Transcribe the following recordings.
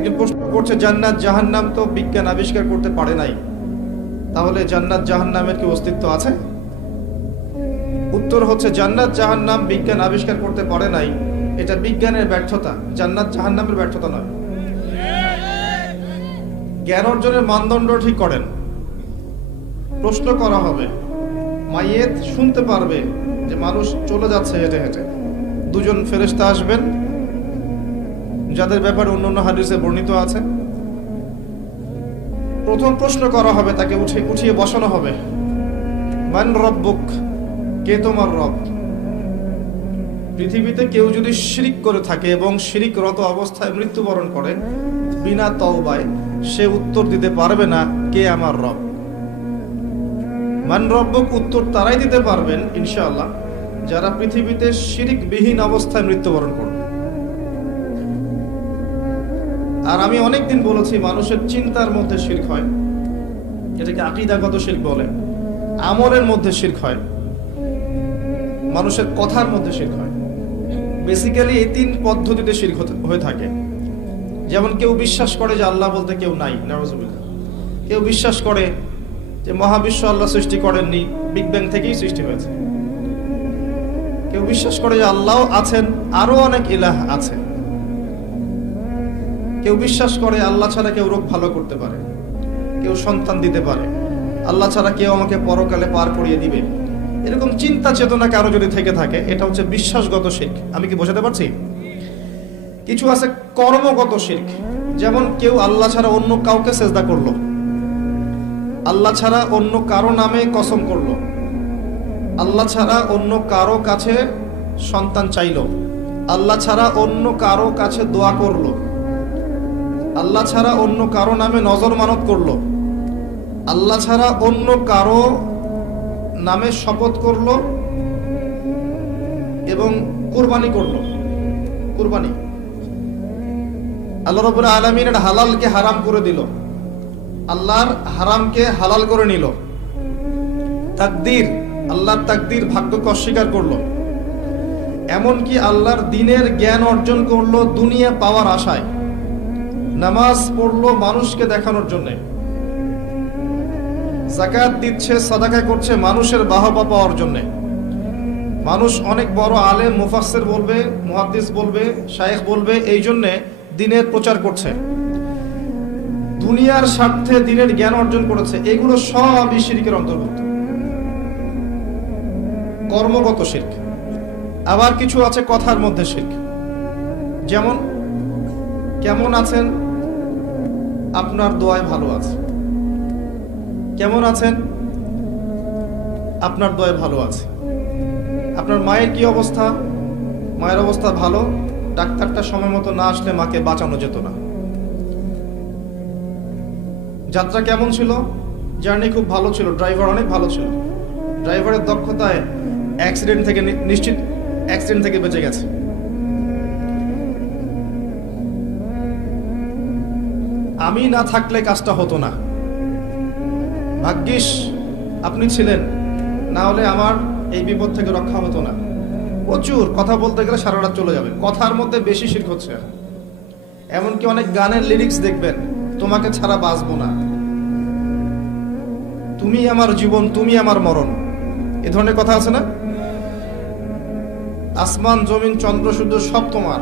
একজন প্রশ্ন করছে, জান্নাত জাহান্নাম তো বিজ্ঞান আবিষ্কার করতে পারে নাই, তাহলে জান্নাত জাহান্নামের কি অস্তিত্ব আছে? উত্তর হচ্ছে, জান্নাত জাহান্নাম বিজ্ঞান আবিষ্কার করতে পারে নাই, এটা বিজ্ঞানের ব্যর্থতা, জান্নাত জাহান্নামের ব্যর্থতা নয়। জ্ঞান অর্জনের মানদণ্ড ঠিক করেন। প্রশ্ন করা হবে, মাইয়েত শুনতে পারবে যে মানুষ চলে যাচ্ছে হেঁটে হেঁটে, দুজন ফেরেশতা আসবেন যাদের ব্যাপারে অন্যান্য হাদিসে বর্ণিত আছে। প্রথম প্রশ্ন করা হবে, তাকে উঠিয়ে বসানো হবে, মান রব্বুক, কে তোমার রব? পৃথিবীতে কেউ যদি শিরিক করে থাকে এবং শিরিকরত অবস্থায় মৃত্যুবরণ করে বিনা তওবায়, সে উত্তর দিতে পারবে না কে আমার রব। মান রব্বুক উত্তর তারাই দিতে পারবেন ইনশাআল্লাহ যারা পৃথিবীতে শিরিকবিহীন অবস্থায় মৃত্যুবরণ করবে। আর আমি অনেকদিন বলেছি, মানুষের চিন্তার মধ্যে শিরক হয়, এটাকে আকীদাগত শিরক বলে। আমলের মধ্যে শিরক হয়, মানুষের কথার মধ্যে শিরক হয়। বেসিক্যালি এই তিন পদ্ধতিতে শিরক হয়ে থাকে। যেমন কেউ বিশ্বাস করে যে আল্লাহ বলতে কেউ নাই, নাউযুবিল্লাহ। কেউ বিশ্বাস করে যে মহাবিশ্ব আল্লাহ সৃষ্টি করেননি, বিগ ব্যাং থেকেই সৃষ্টি হয়েছে। কেউ বিশ্বাস করে যে আল্লাহ আছেন, আরো অনেক ইলাহ আছে। কেউ বিশ্বাস করে আল্লাহ ছাড়া কেউ রোগ ভালো করতে পারে, কেউ সন্তান দিতে পারে, আল্লাহ ছাড়া কেউ আমাকে পরকালে পার করিয়ে দিবে। এরকম চিন্তা চেতনা কারো যদি থেকে থাকে, এটা হচ্ছে বিশ্বাসগত শিরক। আমি কি বোঝাতে পারছি? কিছু আছে কর্মগত শিরক। যেমন কেউ আল্লাহ ছাড়া অন্য কাউকে সেজদা করলো, আল্লাহ ছাড়া অন্য কারো নামে কসম করলো, আল্লাহ ছাড়া অন্য কারো কাছে সন্তান চাইলো, আল্লাহ ছাড়া অন্য কারো কাছে দোয়া করলো, আল্লাহ ছাড়া অন্য কারো নামে নজর মানত করলো, আল্লাহ ছাড়া অন্য কারো নামে শপথ করলো এবং কুরবানি করলো। কুরবানি আল্লাহ রাব্বুল আলামিনের হালালকে হারাম করে দিল, আল্লাহর হারামকে হালাল করে নিল। তাকদীর, আল্লাহর তাকদীর, ভাগ্যকে অস্বীকার করলো। এমনকি আল্লাহর দ্বীনের জ্ঞান অর্জন করলো দুনিয়া পাওয়ার আশায়। নামাজ পড়লো মানুষকে দেখানোর জন্য, যাকাত দিচ্ছে, সাদাকা করছে মানুষের বাহবা পাওয়ার জন্য। মানুষ অনেক বড় আলেম, মুফাসসির বলবে, মুহাদ্দিস বলবে, শায়েখ বলবে, এই জন্য দ্বীনের প্রচার করছে, দুনিয়ার স্বার্থে দ্বীনের জ্ঞান অর্জন করেছে। এগুলো সবই শিরকের অন্তর্ভুক্ত, কর্মগত শিরক। আবার কিছু আছে কথার মধ্যে শিরক। যেমন, কেমন আছেন? আপনার দোয়ায় ভালো আছে। কেমন আছেন? আপনার দোয়ায় ভালো আছে। আপনার মায়ের কি অবস্থা? মায়ের অবস্থা ভালো, ডাক্তারটা সময় মতো না আসলে মাকে বাঁচানো যেত না। যাত্রা কেমন ছিল? জার্নি খুব ভালো ছিল, ড্রাইভার অনেক ভালো ছিল, ড্রাইভারের দক্ষতায় অ্যাক্সিডেন্ট থেকে নিশ্চিত অ্যাক্সিডেন্ট থেকে বেঁচে গেছে। আমি না থাকলে কাজটা হতো না, ভাগ্যিস আপনি ছিলেন, না হলে আমার এই বিপদ থেকে রক্ষা হতো না। প্রচুর কথা বলতে গেলে সারা রাত চলে যাবে। কথার মধ্যে বেশি শিরক হচ্ছে। এমনকি অনেক গানের লিরিক্স দেখবেন, তোমাকে ছাড়া বাঁচবো না, তুমি আমার জীবন, তুমি আমার মরণ, এ ধরনের কথা আছে না? আসমান জমিন চন্দ্র সূর্য সব তোমার,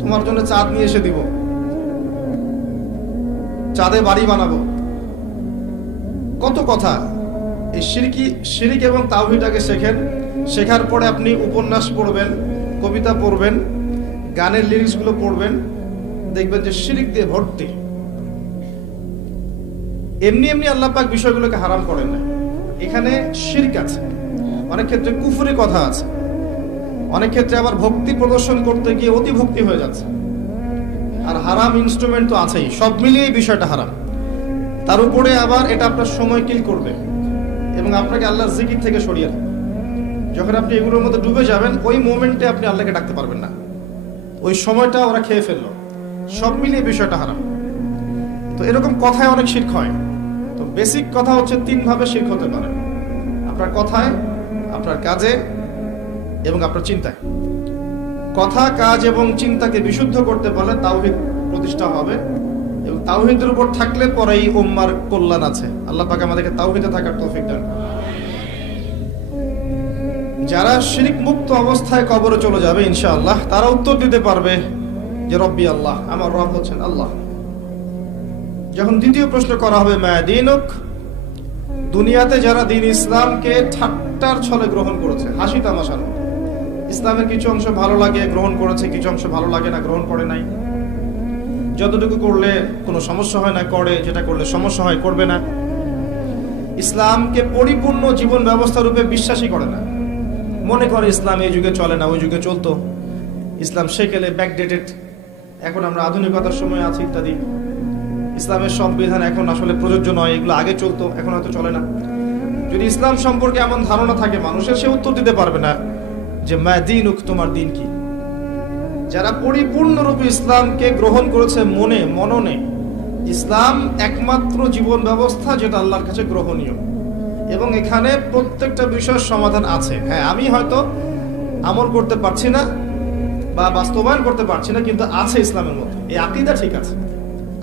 তোমার জন্য চাঁদ নিয়ে এসে দিব, চাঁদে বাড়ি বানাবো, কত কথা। এই শিরিক এবং তাওহীদটাকে শেখেন। শেখার পরে আপনি উপন্যাস পড়বেন, কবিতা পড়বেন, গানের লিরিক্সগুলো পড়বেন, দেখবেন যে শিরিক দিয়ে ভর্তি। এমনি এমনি আল্লাহ পাক বিষয়গুলোকে হারাম করেন না, এখানে শিরক আছে। অনেক ক্ষেত্রে কুফরি কথা আছে, অনেক ক্ষেত্রে আবার ভক্তি প্রদর্শন করতে গিয়ে অতি ভক্তি হয়ে যাচ্ছে। আর হারাম ইনস্ট্রুমেন্ট তো আছেই, সব মিলিয়ে বিষয়টা হারাম। তার উপরে আবার এটা আপনার সময় কিল করবে এবং আপনাকে আল্লাহর জিকির থেকে সরিয়ে রাখবে। যখন আপনি এগুলোর মধ্যে ডুবে যাবেন, ওই মোমেন্টে আপনি আল্লাহকে ডাকতে পারবেন না, ওই সময়টা ওরা খেয়ে ফেললো। সব মিলিয়ে বিষয়টা হারাম। তো এরকম কথায় অনেক শিরক হয়। তো বেসিক কথা হচ্ছে, তিনভাবে শিরক হতে পারে: আপনার কথায়, আপনার কাজে এবং আপনার চিন্তায়। কথা, কাজ এবং চিন্তাকে বিশুদ্ধ করতে পারলে তাওহীদ প্রতিষ্ঠা হবে, এবং তাওহীদের উপর থাকলে পরেই উম্মার কল্যাণ আছে। আল্লাহ পাক আমাদেরকে তাওহীদে থাকার তৌফিক দান। যারা শিরক মুক্ত অবস্থায় কবরে চলে যাবে ইনশাআল্লাহ, তারা উত্তর দিতে পারবে যে রব্বি আল্লাহ, আমার রব হচ্ছেন আল্লাহ। যখন দ্বিতীয় প্রশ্ন করা হবে মা দীনুক, দুনিয়াতে যারা দ্বীন ইসলামকে ঠাট্টার ছলে গ্রহণ করেছে, হাসি তামাশার মতো, ইসলামের কিছু অংশ ভালো লাগে গ্রহণ করেছে, কিছু অংশ ভালো লাগে না গ্রহণ করে নাই, যতটুকু করলে কোনো সমস্যা হয় না করে, যেটা করলে সমস্যা হয় করবে না, ইসলামকে পরিপূর্ণ জীবন ব্যবস্থা রূপে বিশ্বাসই করে না, মনে করে ইসলাম এই যুগে চলে না ওই যুগে চলতো, ইসলাম সেকেলে ব্যাকডেটেড, এখন আমরা আধুনিকতার সময় আছি ইত্যাদি, ইসলামের সংবিধান এখন আসলে প্রযোজ্য নয়, এগুলো আগে চলতো এখন হয়তো চলে না। যদি ইসলাম সম্পর্কে এমন ধারণা থাকে মানুষের, সে উত্তর দিতে পারবে না যে মা দীনুক, তোমার দিন কি। যারা পরিপূর্ণরূপে ইসলামকে গ্রহণ করেছে মননে, ইসলাম একমাত্র জীবন ব্যবস্থা যেটা আল্লাহর কাছে গ্রহণীয়, এবং এখানে প্রত্যেকটা বিষয়ের সমাধান আছে। হ্যাঁ, আমি হয়তো আমল করতে পারছি না বা বাস্তবায়ন করতে পারছি না, কিন্তু আছে ইসলামের মধ্যে, এই আকীদা ঠিক আছে।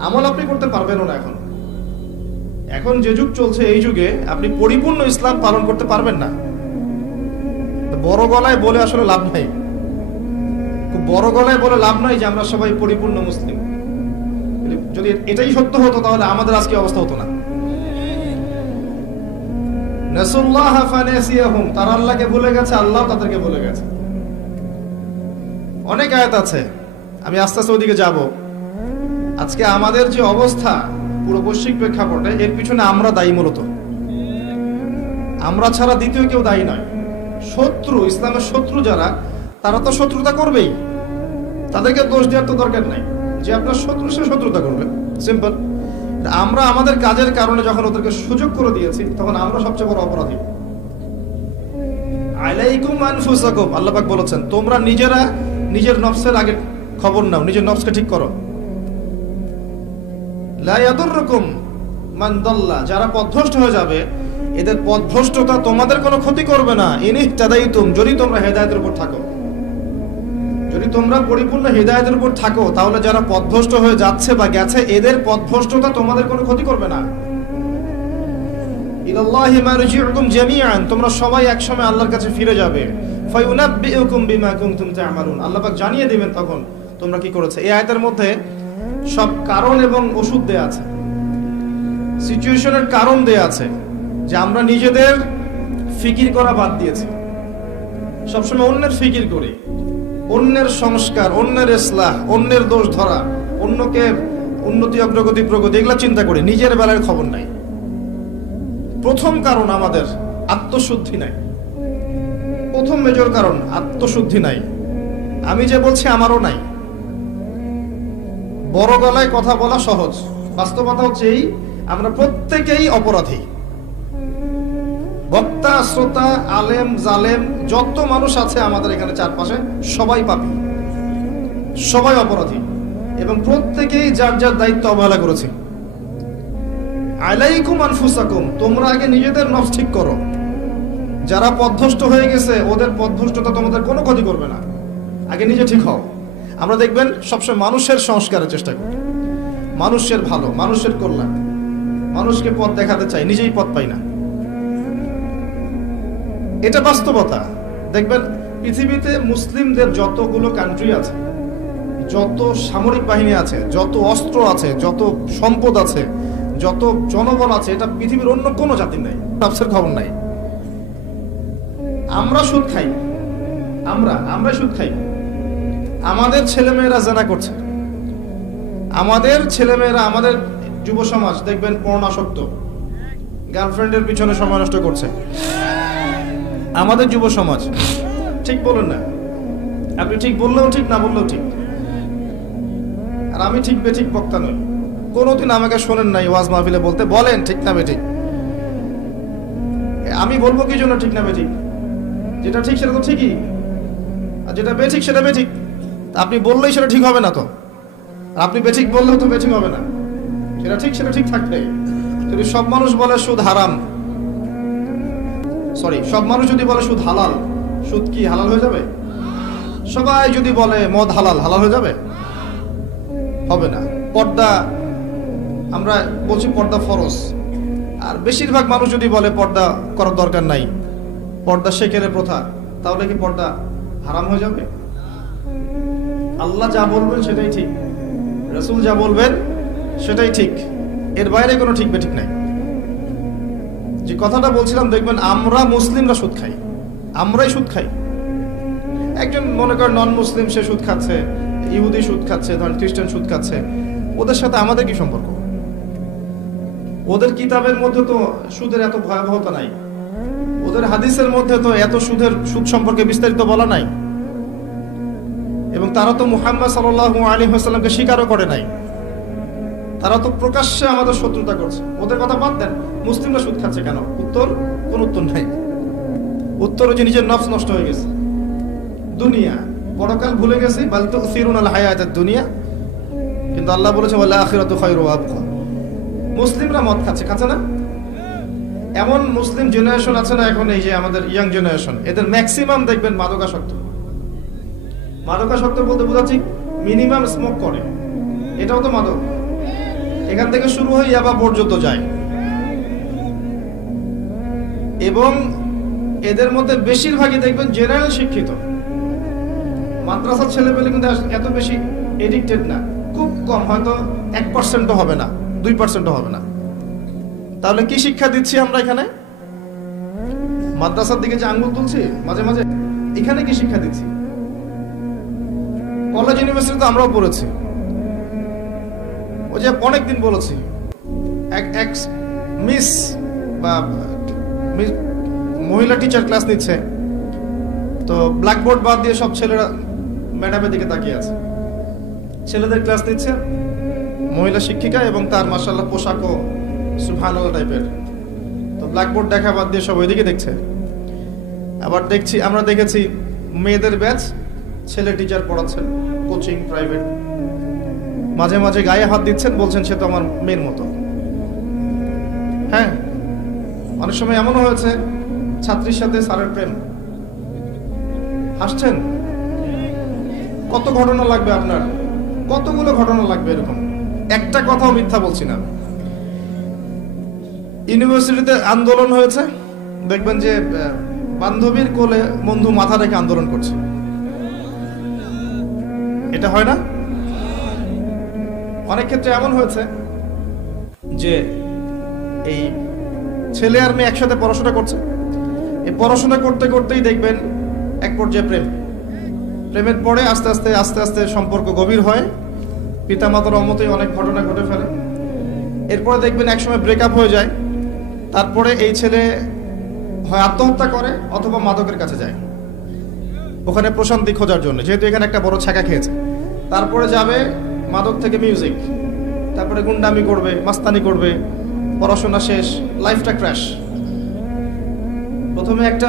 আমল আপনি করতে পারবেন না, এখন যে যুগ চলছে এই যুগে আপনি পরিপূর্ণ ইসলাম পালন করতে পারবেন না। বড় গলায় বলে আসলে লাভ নাই, খুব বড় গলায় বলে লাভ নাই যে আমরা সবাই পরিপূর্ণ মুসলিম। যদি এটাই সত্য হতো তাহলে আমাদের আজকে অবস্থা হতো না। নাসুল্লাহ ফানাসিয়াহুম, তারা আল্লাহকে ভুলে গেছে, আল্লাহ তাদেরকে ভুলে গেছে। অনেক আয়াত আছে, আমি আস্তে আস্তে ওদিকে যাব। আজকে আমাদের যে অবস্থা পুরো বৈশ্বিক প্রেক্ষাপটে, এর পিছনে আমরা দায়ী। মূলত আমরা ছাড়া দ্বিতীয় কেউ দায়ী নয়। শত্রু, ইসলামের শত্রু যারা, তারা তো শত্রুতা করবেই, তাদেরকে দোষ দেওয়ার তো দরকার নাই। যে আপনার শত্রু, সে শত্রুতা করবে, সিম্পল। আমরা আমাদের কাজের কারণে যখন ওদেরকে সুযোগ করে দিয়েছি, তখন আমরা সবচেয়ে বড় অপরাধী। আলাইকুম আনফুসাকুম, আল্লাহ পাক বলেছেন তোমরা নিজেরা নিজের নফসের আগে খবর নাও, নিজের নফসকে ঠিক করো। লা ইয়াদুররুকুম মান দাল্লা, যারা পথভ্রষ্ট হয়ে যাবে, এদের পথভ্রষ্টতা তোমাদের কোনো ক্ষতি করবে না। ইনিহতাদাইতুম, যদি তোমরা হেদায়েতের উপর থাকো, যদি তোমরা পরিপূর্ণ হেদায়েতের উপর থাকো, তাহলে যারা পথভ্রষ্ট হয়ে যাচ্ছে বা গেছে, এদের পথভ্রষ্টতা তোমাদের কোনো ক্ষতি করবে না। ইলাল্লাহি মারজিউকুম জামিআন, তোমরা সবাই একসময় আল্লাহর কাছে ফিরে যাবে। ফায়ুনাব্বিউকুম বিমা কুনতুম তা'মালুন, আল্লাহ পাক জানিয়ে দিবেন তখন তোমরা কি করেছে। এই আয়াতের মধ্যে সব কারণ এবং ওষুধ দেয়া আছে, সিচুয়েশনের কারণ দেয়া আছে, যে আমরা নিজেদের ফিকির করা বাদ দিয়েছি, সবসময় অন্যের ফিকির করি, অন্যের সংস্কার, অন্যের ইসলাহ, অন্যের দোষ ধরা, অন্যকে উন্নতি অগ্রগতি প্রগতি এগুলা চিন্তা করি, নিজের বেলার খবর নাই। প্রথম কারণ আমাদের আত্মশুদ্ধি নাই। প্রথম মেজর কারণ আত্মশুদ্ধি নাই। আমি যে বলছি আমারও নাই। বড় গলায় কথা বলা সহজ, বাস্তবতা হচ্ছে এই, আমরা প্রত্যেকেই অপরাধী। বক্তা, শ্রোতা, আলেম, জালেম, যত মানুষ আছে আমাদের এখানে চারপাশে, সবাই পাপী, সবাই অপরাধী, এবং প্রত্যেকেই যার যার দায়িত্ব অবহেলা করেছে। আলাইকুম আনফুসাকুম, তোমরা আগে নিজেদের নফস ঠিক করো। যারা পথভ্রষ্ট হয়ে গেছে, ওদের পথভ্রষ্টতা তোমাদের কোনো ক্ষতি করবে না। আগে নিজে ঠিক হও। আমরা দেখবেন সবসময় মানুষের সংস্কারের চেষ্টা করি, মানুষের ভালো, মানুষের কল্যাণ, মানুষকে পথ দেখাতে চাই, নিজেই পথ পাই না। এটা বাস্তবতা। দেখবেন পৃথিবীতে মুসলিমদের যতগুলো কান্ট্রি আছে, যত সামরিক বাহিনী আছে, যত অস্ত্র আছে, যত সম্পদ আছে, যত জনবল আছে, এটা পৃথিবীর অন্য কোনো জাতির নাই, নফসের খবর নাই। আমরা সুদ খাই, আমরা সুদ খাই। আমাদের ছেলেমেয়েরা জেনা করছে, আমাদের ছেলেমেয়েরা, আমাদের যুব সমাজ দেখবেন পর্ণাসক্ত, গার্লফ্রেন্ডের পিছনে সময় নষ্ট করছে। আমাদের যুব সমাজ, ঠিক বলেন না? আপনি ঠিক বললেও ঠিক, না বললেও ঠিক। আর আমি ঠিক বেঠিক বক্তা নই, কোনোদিন আমাকে শোনেন নাই ওয়াজ মাহফিলে বলতে, বলেন ঠিক না বেঠিক। আমি বলবো কি জন্য ঠিক না বেঠিক? যেটা ঠিক সেটা তো ঠিকই, আর যেটা বেঠিক সেটা বেঠিক। আপনি বললেই সেটা ঠিক হবে না তো, আপনি বেঠিক বললেও তো বেঠিক হবে না। সেটা ঠিক, সেটা ঠিক থাকবে। যদি সব মানুষ বলে সুদ হারাম, সব মানুষ যদি বলে সুদ হালাল, সুদ কি হালাল হয়ে যাবে? সবাই যদি বলে মদ হালাল, হালাল হয়ে যাবে? হবে না। পর্দা, আমরা বলছি পর্দা ফরজ, আর বেশিরভাগ মানুষ যদি বলে পর্দা করার দরকার নাই, পর্দা শেখের প্রথা, তাহলে কি পর্দা হারাম হয়ে যাবে? আল্লাহ যা বলবেন সেটাই ঠিক, রাসূল যা বলবেন সেটাই ঠিক, এর বাইরে কোনো ঠিক বেঠিক নাই। যে কথাটা বলছিলাম, দেখবেন আমরা মুসলিমরা সুদ খাই, আমরাই সুদ খাই। একজন মনে করেন নন মুসলিম, সে সুদ খাচ্ছে, ইহুদি সুদ খাচ্ছে, ধরেন খ্রিস্টান সুদ খাচ্ছে, ওদের সাথে আমাদের কি সম্পর্ক? ওদের কিতাবের মধ্যে তো সুদের এত ভয়াবহতা নাই, ওদের হাদিসের মধ্যে তো এত সুদ সম্পর্কে বিস্তারিত বলা নাই, এবং তারা তো মুহাম্মদ সাল্লাল্লাহু আলাইহি ওয়াসাল্লামকে স্বীকারও করে নাই। তারা তো প্রকাশ্যে আমাদের শত্রুতা করছে। ওদের কথা বাদ দেন, মুসলিমরা সুদ খাচ্ছে কেন? কোন উত্তর নাই। উত্তর হচ্ছে নিজের নফস নষ্ট হয়ে গেছে, দুনিয়া, পরকাল ভুলে গেছে। বাল তুসিরুনাল হায়াতাদ দুনিয়া, কিন্তু আল্লাহ বলেছে ওয়াল আখিরাতু খায়রু ওয়া আবকা। মুসলিমরা মদ খাচ্ছে না? এমন মুসলিম জেনারেশন আছে না এখন, এই যে আমাদের ইয়াং জেনারেশন, এদের ম্যাক্সিমাম দেখবেন মাদকাসক্ত। মাদকাসক্ত বলতে বোঝাচ্ছি মিনিমাম স্মোক করে, এটাও তো মাদক। এখান থেকে শুরু হয়ে ইয়াবা পর্যন্ত যায়, এবং এদের মধ্যে বেশিরভাগই দেখবেন জেনারেল শিক্ষিত। মাদ্রাসার ছেলেপেলে কিন্তু এত বেশি এডিক্টেড না, খুব কম, হয়তো 1% হবে না, 2% হবে না। তাহলে কি শিক্ষা দিচ্ছি আমরা এখানে? মাদ্রাসার দিকে যে আঙ্গুল তুলছি মাঝে মাঝে, এখানে কি শিক্ষা দিচ্ছি? কলেজ ইউনিভার্সিটি তো আমরাও পড়েছি। ওই যে অনেকদিন বলেছি, এক মিস বা মহিলা টিচার ক্লাস নিচ্ছে, তো ব্ল্যাকবোর্ড বাদ দিয়ে সব ছেলেরা ম্যাডামের দিকে তাকিয়ে আছে। ছেলেদের ক্লাস নিচ্ছে মহিলা শিক্ষিকা, এবং তার মাশাআল্লাহ পোশাকও সুবহানাল্লাহ টাইপের। তো ব্ল্যাকবোর্ড দেখা বাদ দিয়ে সব ওইদিকে দেখছে। আবার আমরা দেখেছি মেয়েদের ব্যাচ, ছেলে টিচার পড়াচ্ছেন, কোচিং প্রাইভেট, মাঝে মাঝে গায়ে হাত দিচ্ছেন, বলছেন সে তো আমার মেয়ের মতো। হ্যাঁ, অনেক সময় এমনও হয়েছে ছাত্রীর সাথে স্যারের প্রেম। হাসছেন? কত ঘটনা লাগবে আপনার, কতগুলো ঘটনা লাগবে এরকম, একটা কথাও মিথ্যা বলছি না। ইউনিভার্সিটিতে আন্দোলন হয়েছে, দেখবেন যে বান্ধবীর কোলে বন্ধু মাথা রেখে আন্দোলন করছে। এটা হয় না? অনেক ক্ষেত্রে এমন হয়েছে যে এই ছেলে আর মেয়ে একসাথে পড়াশোনা করছে, এই পড়াশোনা করতে করতেই দেখবেন এক পর্যায়ে প্রেমের পরে আস্তে আস্তে সম্পর্ক গভীর হয়, পিতামাতার অমতেই অনেক ঘটনা ঘটে ফেলে। এরপরে দেখবেন একসময় ব্রেকআপ হয়ে যায়, তারপরে এই ছেলে হয় আত্মহত্যা করে অথবা মাদকের কাছে যায়, ওখানে প্রশান্তি খোঁজার জন্য, যেহেতু এখানে একটা বড় ছ্যাঁকা খেয়েছে। তারপরে যাবে মাদক থেকে মিউজিক, তারপরে গুন্ডামি করবে, মাস্তানি করবে, পড়াশোনা শেষ, লাইফটা ক্র্যাশ। প্রথমে একটা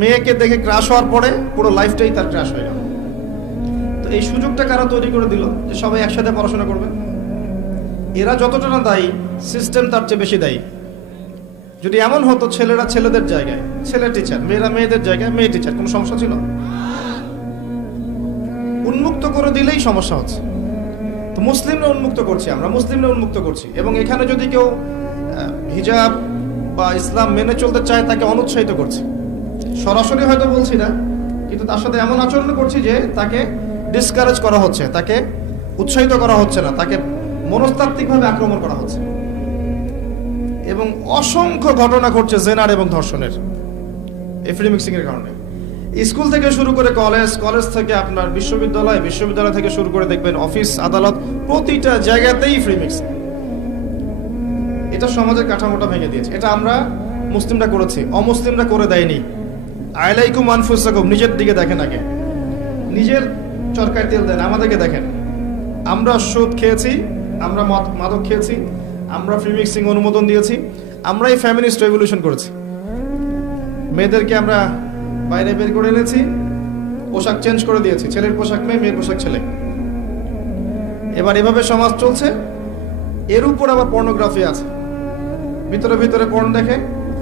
মেয়েকে দেখে ক্র্যাশ হওয়ার পরে পুরো লাইফটাই তার ক্র্যাশ হয়ে গেল। তো এই সুযোগটা কারা তৈরি করে দিল যে সবাই একসাথে পড়াশোনা করবে? এরা যতটা না দায়ী, সিস্টেম তার চেয়ে বেশি দায়ী। যদি এমন হতো ছেলেরা ছেলেদের জায়গায় ছেলে টিচার, মেয়েরা মেয়েদের জায়গায় মেয়ে টিচার, কোনো সমস্যা ছিল? উন্মুক্ত করে দিলেই সমস্যা হচ্ছে। তো মুসলিমরা উন্মুক্ত করছি, আমরা মুসলিমরা উন্মুক্ত করছি, এবং এখানে যদি কেউ হিজাব বা ইসলাম মেনে চলতে চায় তাকে অনুৎসাহিত করছি। সরাসরি হয়তো বলছি না, কিন্তু তার সাথে এমন আচরণ করছি যে তাকে ডিসকারেজ করা হচ্ছে, তাকে উৎসাহিত করা হচ্ছে না, তাকে মনস্তাত্ত্বিকভাবে আক্রমণ করা হচ্ছে। এবং অসংখ্য ঘটনা ঘটছে জেনার এবং ধর্ষণের, এই ফ্রি মিক্সিং এর কারণে। স্কুল থেকে শুরু করে কলেজ থেকে আপনার বিশ্ববিদ্যালয় থেকে শুরু করে দেখবেন অফিস আদালত, প্রতিটা জায়গাতেই ফ্রি মিক্সিং। এটা সমাজের কাঠামোটা ভেঙে দিয়েছে। এটা আমরা মুসলিমরা করেছি, অমুসলিমরা করে দেয়নি। আলাইকুম আনফুসাকুম, নিজের দিকে দেখেন আগে, নিজের চরকায় তেল দেন, আমাদেরকে দেখেন। আমরা সুদ খেয়েছি, আমরা মাদক খেয়েছি, আমরা ফ্রি মিক্সিং অনুমোদন দিয়েছি, আমরা এই ফ্যামিলিস্ট রেভলিউশন করেছি। মেয়েদেরকে আমরা বাইরে বের করে এনেছি, পোশাক চেঞ্জ করে দিয়েছি, ছেলের পোশাক মেয়ে, মেয়ের পোশাক ছেলে। এবার এভাবে সমাজ চলছে। এর উপর আবার পর্নোগ্রাফি আছে, ভিতরে পর্ন দেখে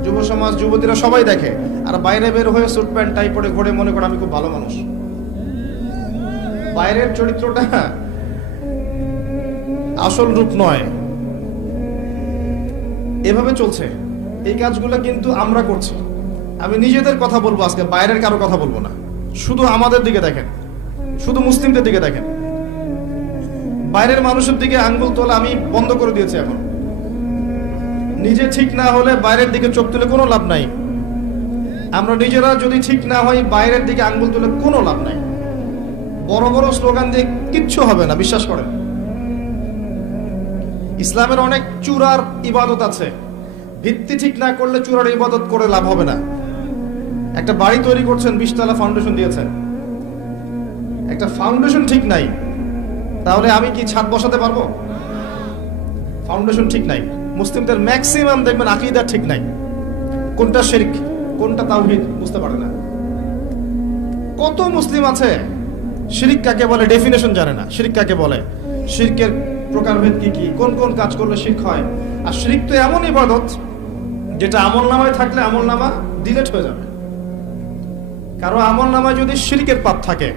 যুব সমাজ, যুবতীরা সবাই দেখে, আর বাইরে বের হয়ে স্যুট প্যান্ট টাই পরে ঘুরে মনে করে আমি খুব ভালো মানুষ। বাইরের চরিত্রটা আসল রূপ নয়। এভাবে চলছে। এই কাজগুলো কিন্তু আমরা করছি। আমি নিজেদের কথা বলবো আজকে, বাইরের কারো কথা বলবো না। শুধু আমাদের দিকে দেখেন, শুধু মুসলিমদের দিকে দেখেন। বাইরের মানুষের দিকে আঙ্গুল তোলা আমি বন্ধ করে দিয়েছি এখন। নিজে ঠিক না হলে বাইরের দিকে চোখ তুলে কোনো লাভ নাই। আমরা নিজেরা যদি ঠিক না হই, বাইরের দিকে আঙ্গুল তুলে কোনো লাভ নাই। বড় বড় স্লোগান দিয়ে কিচ্ছু হবে না, বিশ্বাস করেন। ইসলামের অনেক চূড়ার ইবাদত আছে, ভিত্তি ঠিক না করলে চূড়ার ইবাদত করে লাভ হবে না। একটা বাড়ি তৈরি করছেন, 20 তলা ফাউন্ডেশন দিয়েছেন, একটা ফাউন্ডেশন ঠিক নাই, তাহলে আমি কি ছাদ বসাতে পারবো? ফাউন্ডেশন ঠিক নাই। মুসলিমদের ম্যাক্সিমাম দেখবেন আকীদা ঠিক নাই। কোনটা শিরক, কোনটা তাওহীদ বুঝতে পারে না। কত মুসলিম আছে শিরক কাকে বলে ডেফিনেশন জানে না। শিরক কাকে বলে, শিরকের প্রকারভেদ কি কি, কোন কোন কাজ করলে শিরক হয়। আর শিরক তো এমন ইবাদত যেটা আমলনামায় থাকলে আমলনামা ডিলিট হয়ে যাবে। কারো আমলনামায় যদি শিরকের পাপ থাকে,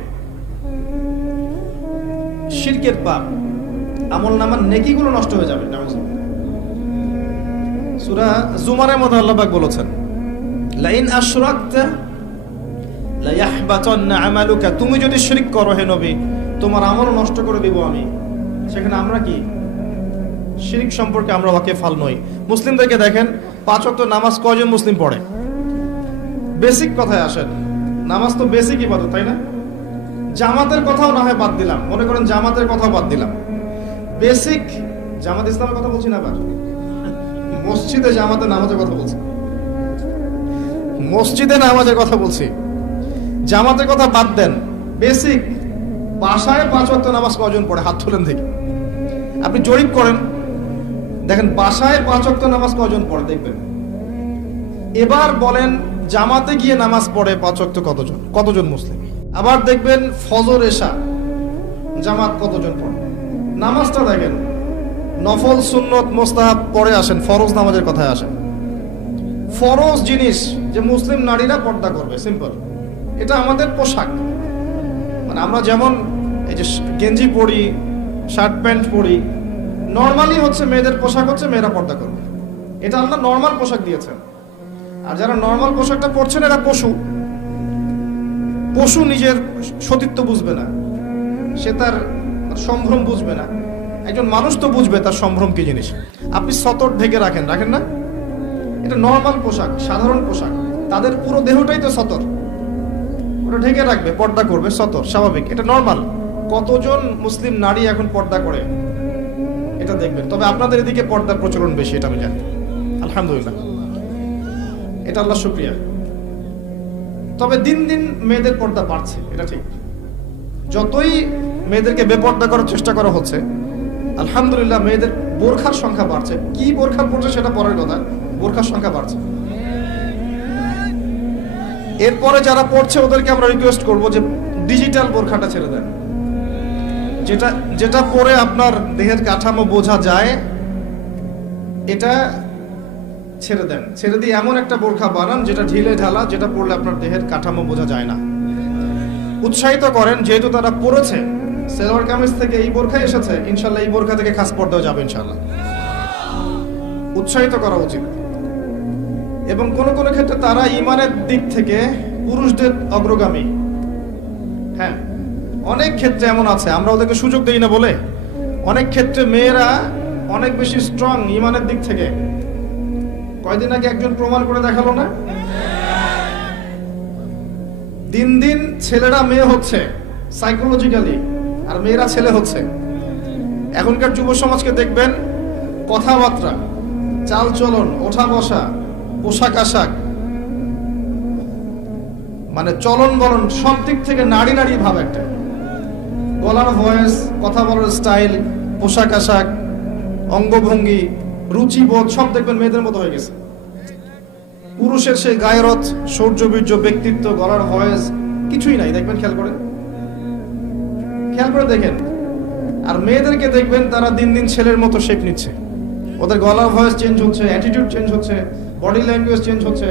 শিরকের পাপ, আমলনামার নেকিগুলো নষ্ট হয়ে যাবে। সূরা জুমারের মধ্যে আল্লাহ পাক বলেছেন, লাইন আশরাকতা লা ইয়াহবাতান্না আমালুকা, তুমি যদি শিরক করো হে নবী, তোমার আমল নষ্ট করে দিব আমি। সেখানে আমরা কি শিরক সম্পর্কে আমরা ওয়াকিফাল নই। মুসলিমদেরকে দেখেন, 5 ওয়াক্ত নামাজ কয়জন মুসলিম পড়ে? বেসিক কথায় আসেন, নামাজ তো বেসিক ইবাদত, তাই না? জামাতের কথাও না হয় বাদ দিলাম, মনে করেন জামাতের কথাও বাদ দিলাম, বেসিক জামাত ইসলামের কথা বলছি না, আবার মসজিদে জামাতে নামাজের কথা বলছি, মসজিদে নামাজের কথা বলছি। জামাতের কথা বাদ দেন, বেসিক বাসায় 5 ওয়াক্ত নামাজ কয়জন পড়ে? হাত তোলেন দেখি। আপনি জরিপ করেন, দেখেন বাসায় 5 ওয়াক্ত নামাজ কয়জন পড়ে দেখবেন। এবার বলেন জামাতে গিয়ে নামাজ পড়ে 5 ওয়াক্ত কতজন? কতজন মুসলিম? আবার দেখবেন ফজর এশা জামাত কতজন পড়ে। নামাজটা দেখেন, নফল সুন্নত মোস্তাহাব পরে আসেন, ফরজ নামাজের কথায় আসেন। ফরজ জিনিস যে মুসলিম নারীরা পর্দা করবে, সিম্পল। এটা আমাদের পোশাক। মানে আমরা যেমন এই যে গেঞ্জি পরি, শার্ট প্যান্ট পরি, নর্মালি হচ্ছে মেয়েদের পোশাক হচ্ছে মেয়েরা পর্দা করবে। এটা আল্লাহ নর্মাল পোশাক দিয়েছেন। আর যারা নর্মাল পোশাকটা পরছেন এরা পশু। পশু নিজের সতীত্ব বুঝবে না, সে তার সম্ভ্রম বুঝবে না। একজন মানুষ তো বুঝবে তার সম্ভ্রম কি জিনিস। আপনি সতর ঢেকে রাখেন, রাখেন না? এটা নর্মাল পোশাক, সাধারণ পোশাক। তাদের পুরো দেহটাই তো সতর, ওটা ঢেকে রাখবে, পর্দা করবে, সতর, স্বাভাবিক, এটা নর্মাল। কতজন মুসলিম নারী এখন পর্দা করে এটা দেখবেন। তবে আপনাদের এদিকে পর্দার প্রচলন বেশি, এটা আমি জানি, আলহামদুলিল্লাহ, এটা আল্লাহ শুকরিয়া। তবে দিন দিন মেয়েদের পর্দা বাড়ছে, এটা ঠিক। যতই মেয়েদেরকে বেপর্দা করার চেষ্টা করা হচ্ছে, আলহামদুলিল্লাহ মেয়েদের বোরখার সংখ্যা বাড়ছে। কি বোরখা পড়ছে সেটা পরের কথা, বোরখার সংখ্যা বাড়ছে। এরপরে যারা পড়ছে ওদেরকে আমরা রিকোয়েস্ট করব যে ডিজিটাল বোরখাটা ছেড়ে দেন। যেটা যেটা পরে আপনার দেহের কাঠামো বোঝা যায়, এটা ছেড়ে দেন। ছেড়ে দিয়ে এমন একটা বোরখা বানান যেটা ঢিলে ঢালা, যেটা পরলে আপনার দেহের কাঠামো বোঝা যায় না। উৎসাহিত করেন, যেহেতু তারা পড়েছে, সেলোয়ার কামিজ থেকে এই বোরখা এসেছে, ইনশাল্লাহ এই বোরখা থেকে খাস পর্দাও যাবে ইনশাল্লাহ। উৎসাহিত করা উচিত। এবং কোন কোন ক্ষেত্রে তারা ইমানের দিক থেকে পুরুষদের অগ্রগামী। হ্যাঁ, অনেক ক্ষেত্রে এমন আছে, আমরা ওদেরকে সুযোগ দেই না বলে। অনেক ক্ষেত্রে মেয়েরা অনেক বেশি স্ট্রং ইমানের দিক থেকে। কয়দিন আগে একজন প্রমাণ করে দেখালো না? দিন দিন ছেলেরা মেয়ে হচ্ছে সাইকোলজিক্যালি, আর মেয়েরা ছেলে হচ্ছে। এখনকার যুব সমাজকে দেখবেন, কথাবার্তা, চালচলন, ওঠা বসা, পোশাক আশাক, মানে চলন বলন, সব দিক থেকে নারী নারী ভাব একটা। গলার ভয়েস, কথা বলার স্টাইল, পোশাক আশাক, অঙ্গভঙ্গি, রুচিবোধ সব দেখবেন মেয়েদের মতো হয়ে গেছে। পুরুষের সেই গায়রত, শৌর্যবীর্য, ব্যক্তিত্ব, গলার ভয়েস কিছুই নাই, দেখবেন, খেয়াল করে দেখেন। আর মেয়েদেরকে দেখবেন তারা দিন দিন ছেলের মতো শেপ নিচ্ছে। ওদের গলার ভয়েস চেঞ্জ হচ্ছে, অ্যাটিটিউড চেঞ্জ হচ্ছে, বডি ল্যাঙ্গুয়েজ চেঞ্জ হচ্ছে,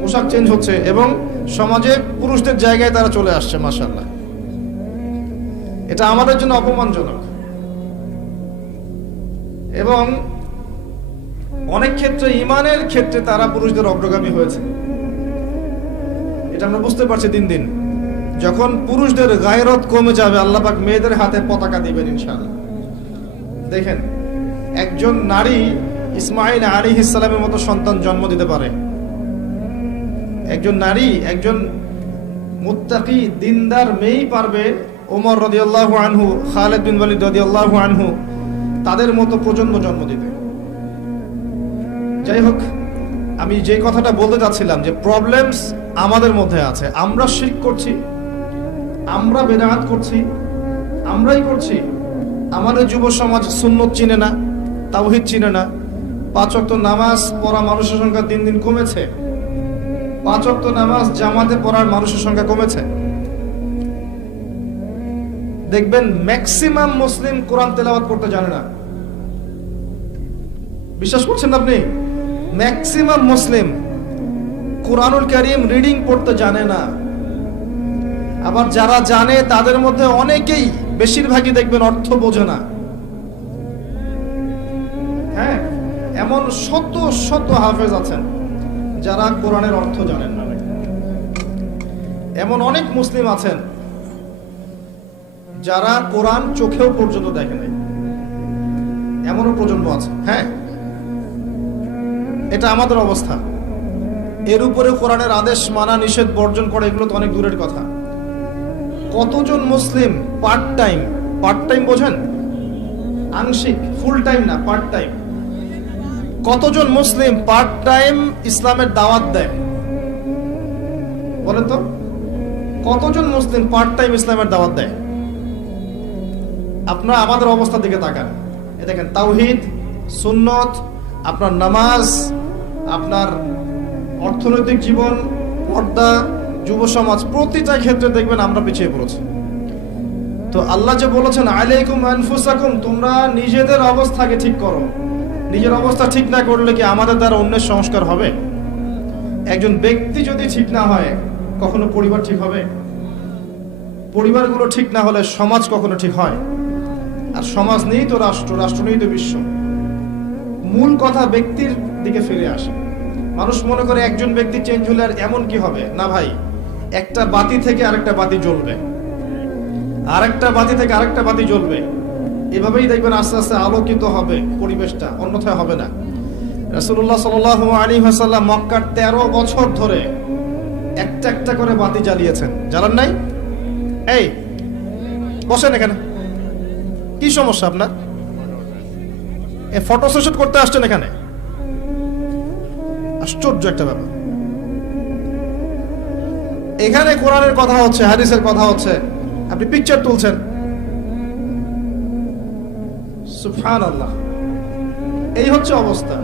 পোশাক চেঞ্জ হচ্ছে, এবং সমাজে পুরুষদের জায়গায় তারা চলে আসছে। মাশাআল্লাহ, এটা আমাদের জন্য অপমানজনক। এবং অনেক ক্ষেত্রে ইমানের ক্ষেত্রে তারা পুরুষদের অগ্রগামী হয়েছে। এটা আমরা বুঝতে পারছি দিন দিন। যখন পুরুষদের গায়রত কমে যাবে, আল্লাহ পাক মেয়েদের হাতে পতাকা দিবেন ইনশাআল্লাহ। দেখেন, একজন নারী ইসমাঈল আলাইহিস সালামের মতো সন্তান জন্ম দিতে পারে। একজন নারী, একজন মুত্তাকি দিনদার মেয়েই পারবে ওমর রাদিয়াল্লাহু আনহু, খালিদ বিন ওয়ালিদ রাদিয়াল্লাহু আনহু তাদের মতো প্রজন্ম জন্ম দিতে। যাই হোক, আমি যে কথাটা বলতে চাচ্ছিলাম যে প্রবলেমস আমাদের মধ্যে আছে। আমরা শিরক করছি, আমরা বিদআত করছি, আমরাই করছি। আমাদের যুব সমাজ সুন্নত চিনে না, তাওহীদ চিনে না। 5 ওয়াক্ত নামাজ পড়া মানুষের সংখ্যা দিন দিন কমেছে। 5 ওয়াক্ত নামাজ জামাতে পড়ার মানুষের সংখ্যা কমেছে। দেখবেন ম্যাক্সিমাম মুসলিম কোরআন তেলাওয়াত করতে জানে না। বিশ্বাস করছেন আপনি? ম্যাক্সিমাম মুসলিম কোরআনুল কারীম রিডিং পড়তে জানে না। আবার যারা জানে তাদের মধ্যে অনেকেই, বেশিরভাগই দেখবেন অর্থ বোঝে না। হ্যাঁ, এমন শত শত হাফেজ আছেন যারা কোরআনের অর্থ জানেন না। এমন অনেক মুসলিম আছেন যারা কোরআন চোখেও পর্যন্ত দেখে নাই। এমনও প্রজন্ম আছে। হ্যাঁ, এটা আমাদের অবস্থা। এর উপরে কোরআনের আদেশ মানা, নিষেধ, বর্জন করা এগুলো তো অনেক দূরের কথা। কতজন মুসলিম পার্ট টাইম বোঝেন? আংশিক, ফুল টাইম না, পার্ট টাইম। কতজন মুসলিম পার্ট টাইম ইসলামের দাওয়াত দেয়? বলেন তো, কতজন মুসলিম পার্ট টাইম ইসলামের দাওয়াত দেয়? আপনারা আমাদের অবস্থা দিকে তাকান। এ দেখেন, তাওহীদ, সুন্নত, আপনার নামাজ, আপনার অর্থনৈতিক জীবন, পর্দা, যুব সমাজ, প্রতিটা ক্ষেত্রে দেখবেন আমরা পিছিয়ে পড়েছি। তো আল্লাহ যে বলেছেন আলাইকুম আনফুসাকুম, তোমরা নিজেদের অবস্থাকে ঠিক করো। নিজের অবস্থা ঠিক না করলে কি আমাদের দ্বারা অন্যের সংস্কার হবে? একজন ব্যক্তি যদি ঠিক না হয়, কখনো পরিবার ঠিক হবে? পরিবারগুলো ঠিক না হলে সমাজ কখনো ঠিক হয়? আর সমাজ নেই তো রাষ্ট্র, রাষ্ট্র নেই তো বিশ্ব। মূল কথা ব্যক্তির দিকে ফিরে আসে। মানুষ মনে করে একজন ব্যক্তি চেঞ্জ হলে আর এমন কি হবে না। ভাই, একটা বাতি থেকে আরেকটা বাতি জ্বলবে, আরেকটা বাতি থেকে আরেকটা বাতি জ্বলবে। এভাবেই দেখবেন আস্তে আস্তে আলোকিত হবে পরিবেশটা, অন্যথায় হবে না। রাসূলুল্লাহ সাল্লাল্লাহু আলাইহি ওয়াসাল্লাম মক্কার 13 বছর ধরে একটা একটা করে বাতি জ্বালিয়েছেন। জ্বালান নাই? এই বসেন এখানে, কি সমস্যা আপনার? এই ফটো সেশন করতে আসছেন এখানে? আশ্চর্য একটা ব্যাপার। এখানে কোরআনের কথা হচ্ছে, হাদিসের কথা হচ্ছে, আপনি পিকচার তুলছেন। সুবহানাল্লাহ, এই হচ্ছে অবস্থা।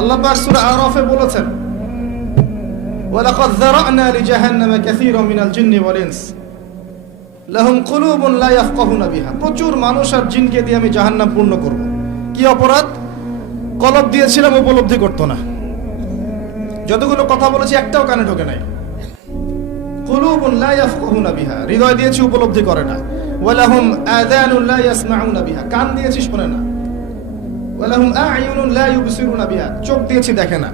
আল্লাহ পাক সূরা আরাফে বলেছেন, ওয়ালাকাদ যারা'না লিজাহান্নামা কাসীরাম মিনাল জিন্নি ওয়াল ইনস লাহুম কুলুবুন লা ইয়াফকাহুনা বিহা। প্রচুর মানুষ আর জিনকে দিয়ে আমি জাহান্নাম পূর্ণ করব। কি অপরাধ? কলব দিয়েছিলাম, উপলব্ধি করতো না। যতগুলো কথা বলেছি একটাও কানে ঢোকে নাই। কুলুবুন লা ইয়াফকাহুনা বিহা, হৃদয় দিয়েছি, উপলব্ধি করে না। ওয়ালাহুম আযানুন লা ইয়াসমাউনা বিহা, কান দিয়েছি, শোনে না। ওয়ালাহুম আ'য়ুনুন লা ইউবসিরুনা বিহা, চোখ দিয়েছি, দেখে না।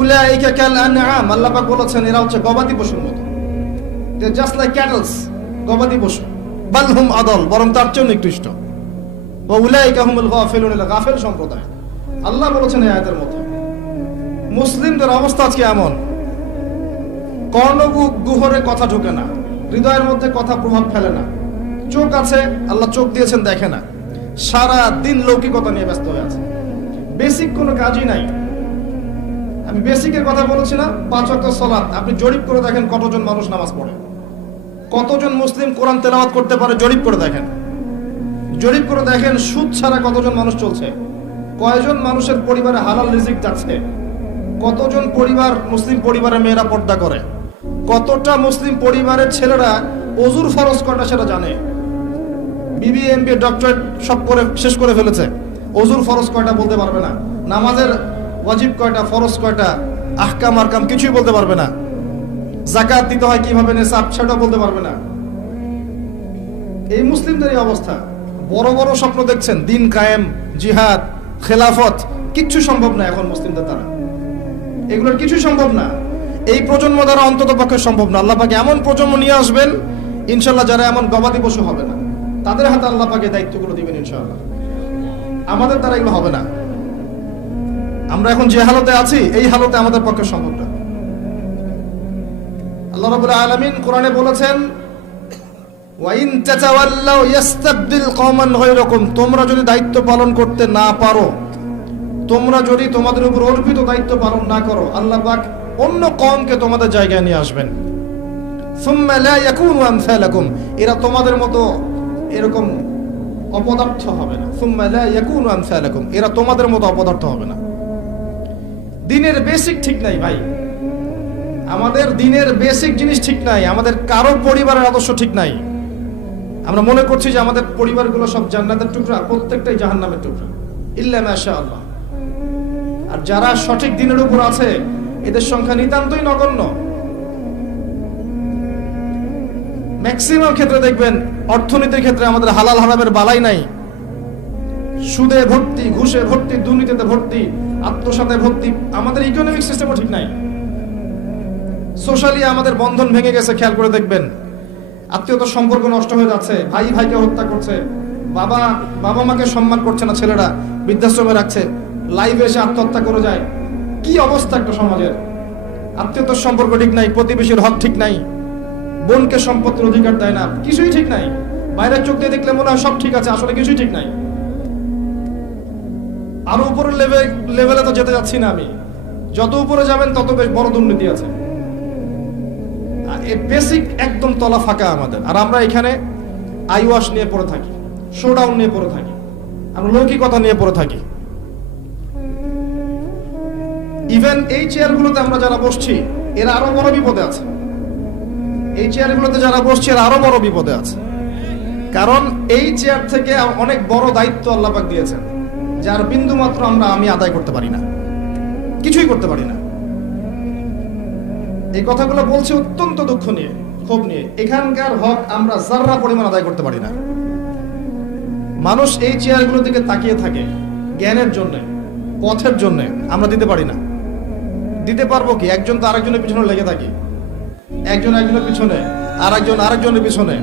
উলাইকা কাল আনআম, আল্লাহ পাক বলেছেন এরা হচ্ছে গবাদি পশুর মতো। দে জাস্ট লাইক ক্যাটলস, গবাদি পশু। বাল হুম আদল, বরং তার চেয়েও নিকৃষ্ট। ওয়া উলাইকা হুমুল গাফিলুন, গাফিল সম্প্রদায়। আল্লাহ বলেছেন এই আয়াতের মধ্যে। মুসলিমদের অবস্থা আজকে এমন, কর্ণগুহরে কথা ঢোকে না, হৃদয়ের মধ্যে কথা প্রভাব ফেলে না। চোখ আছে, আল্লাহ চোখ দিয়েছেন, দেখে না। সারা দিন লৌকিকতা নিয়ে ব্যস্ত হয়ে আছে, বেসিক কোনো কাজই নাই। আমি বেসিকের কথা বলেছি না, 5 ওয়াক্ত সালাত। আপনি জরিপ করে দেখেন কতজন মানুষ নামাজ পড়ে, কতজন মুসলিম কোরআন তেলাওয়াত করতে পারে, জরিপ করে দেখেন। জরিপ করে দেখেন সুদ ছাড়া কতজন মানুষ চলছে, কয়জন মানুষের পরিবারে হালাল রিজিক যাচ্ছে, কতজন পরিবার, মুসলিম পরিবারের মেয়েরা পর্দা করে, কতটা মুসলিম পরিবারের ছেলেরা ওযুর ফরজ কয়টা সেটা জানে। বিবিএ, এমবিএ, ডক্টরেট সব করে শেষ করে ফেলেছে, ওযুর ফরজ কয়টা বলতে পারবে না, নামাজের ওয়াজিব কয়টা, ফরজ কয়টা, আহকাম আরকাম কিছুই বলতে পারবে না, যাকাত দিতে হয় কিভাবে, নিসাব সেটাও বলতে পারবে না। এই মুসলিমদের এই অবস্থা। বড় বড় স্বপ্ন দেখছেন, দিন কায়েম, জিহাদ, খেলাফত, কিচ্ছু সম্ভব না এখন মুসলিমদের দ্বারা। এগুলোর কিছু সম্ভব না, এই প্রজন্ম দ্বারা অন্তত পক্ষে সম্ভব না। আল্লাহ পাকে এমন প্রজন্ম নিয়ে আসবেন ইনশাল্লাহ, যারা এমন গবাদি পশু হবে না, তাদের হাতে আল্লাহ পাকে দায়িত্বগুলো দিবেন ইনশাআল্লাহ। আমাদের দ্বারা এগুলো হবে না। আমরা এখন যে হালতে আছি, এই হালতে আমাদের পক্ষে সম্ভব না। আল্লাহ রাব্বুল আলামিন কোরআনে বলেছেন, ওয়াইন তাতাওয়াল্লাউ ইস্তাবদিল কওমান গায়রাকুম, তোমরা যদি দায়িত্ব পালন করতে না পারো, তোমরা যদি তোমাদের উপর অর্পিত দায়িত্ব পালন না করো, আল্লাহ পাক অন্য কওমকে তোমাদের জায়গায় নিয়ে আসবেন। সুম্মা লা ইয়াকুনু আমসালাকুম, এরা তোমাদের মতো এরকম অপদার্থ হবে না। সুম্মা লা ইয়াকুনু আমসালাকুম, এরা তোমাদের মতো অপদার্থ হবে না। দিনের বেসিক ঠিক নাই ভাই, আমাদের দিনের বেসিক জিনিস ঠিক নাই, আমাদের কারো পরিবারের আদর্শ ঠিক নাই। আমরা মনে করছি যে আমাদের পরিবারগুলো সব জান্নাতের টুকরা, প্রত্যেকটাই জাহান্নামের টুকরা, ইল্লা মাশাআল্লাহ। আর যারা সঠিক দিনের উপর আছে, এদের সংখ্যা নিতান্তই নগণ্য। ম্যাক্সিমাম ক্ষেত্রে দেখবেন অর্থনীতির ক্ষেত্রে আমাদের হালাল হারামের বালাই নাই, সুদে ভর্তি, ঘুষে ভর্তি, দুর্নীতিতে ভর্তি, আত্মসাতে ভর্তি। আমাদের ইকোনমিক সিস্টেমও ঠিক নাই। সোশ্যালি আমাদের বন্ধন ভেঙে গেছে, খেয়াল করে দেখবেন। আত্মীয়তার সম্পর্ক নষ্ট হয়ে যাচ্ছে, ভাই ভাইকে হত্যা করছে, বাবা মাকে সম্মান করছে না, ছেলেরা বৃদ্ধাশ্রমে রাখছে, লাইভে এসে আত্মহত্যা করে যায়। কি অবস্থা একটা সমাজের! আত্মীয়তার সম্পর্ক ঠিক নাই, প্রতিবেশীর হক ঠিক নাই, বোনকে সম্পত্তির অধিকার দেয় না, কিছুই ঠিক নাই। বাইরের চোখ দিয়ে দেখলে মনে হয় সব ঠিক আছে, আসলে কিছুই ঠিক নাই। আরো উপরের লেভেলে তো যেতে যাচ্ছি না আমি, যত উপরে যাবেন তত বেশ বড় দুর্নীতি আছে। বেসিক একদম তলা ফাঁকা আমাদের। আর আমরা এখানে আইওয়াশ নিয়ে পড়ে থাকি, শোডাউন নিয়ে পড়ে থাকি, আমরা লৌকিকতা নিয়ে পড়ে থাকি। ইভেন এই চেয়ারগুলোতে আমরা যারা বসছি, এরা আরো বড় বিপদে আছে। এই চেয়ারগুলোতে যারা বসছে এরা আরো বড় বিপদে আছে। কারণ এই চেয়ার থেকে অনেক বড় দায়িত্ব আল্লাহ পাক দিয়েছেন, যার বিন্দু মাত্র আমি আদায় করতে পারি না, কিছুই করতে পারি না। এই কথাগুলো বলছে অত্যন্ত দুঃখ নিয়ে, ক্ষোভ নিয়ে। এখানকার হক আমরা যাররা পরিমাণ আদায় করতে পারি না। মানুষ এই চেয়ারগুলোর দিকে তাকিয়ে থাকে জ্ঞানের জন্য, পথের জন্য, আমরা দিতে পারি না। দিতে পারবো কি? একজন তো আরেকজনের পিছনে লেগে থাকি, একজন একজনের পিছনে, আরেকজনের পিছনে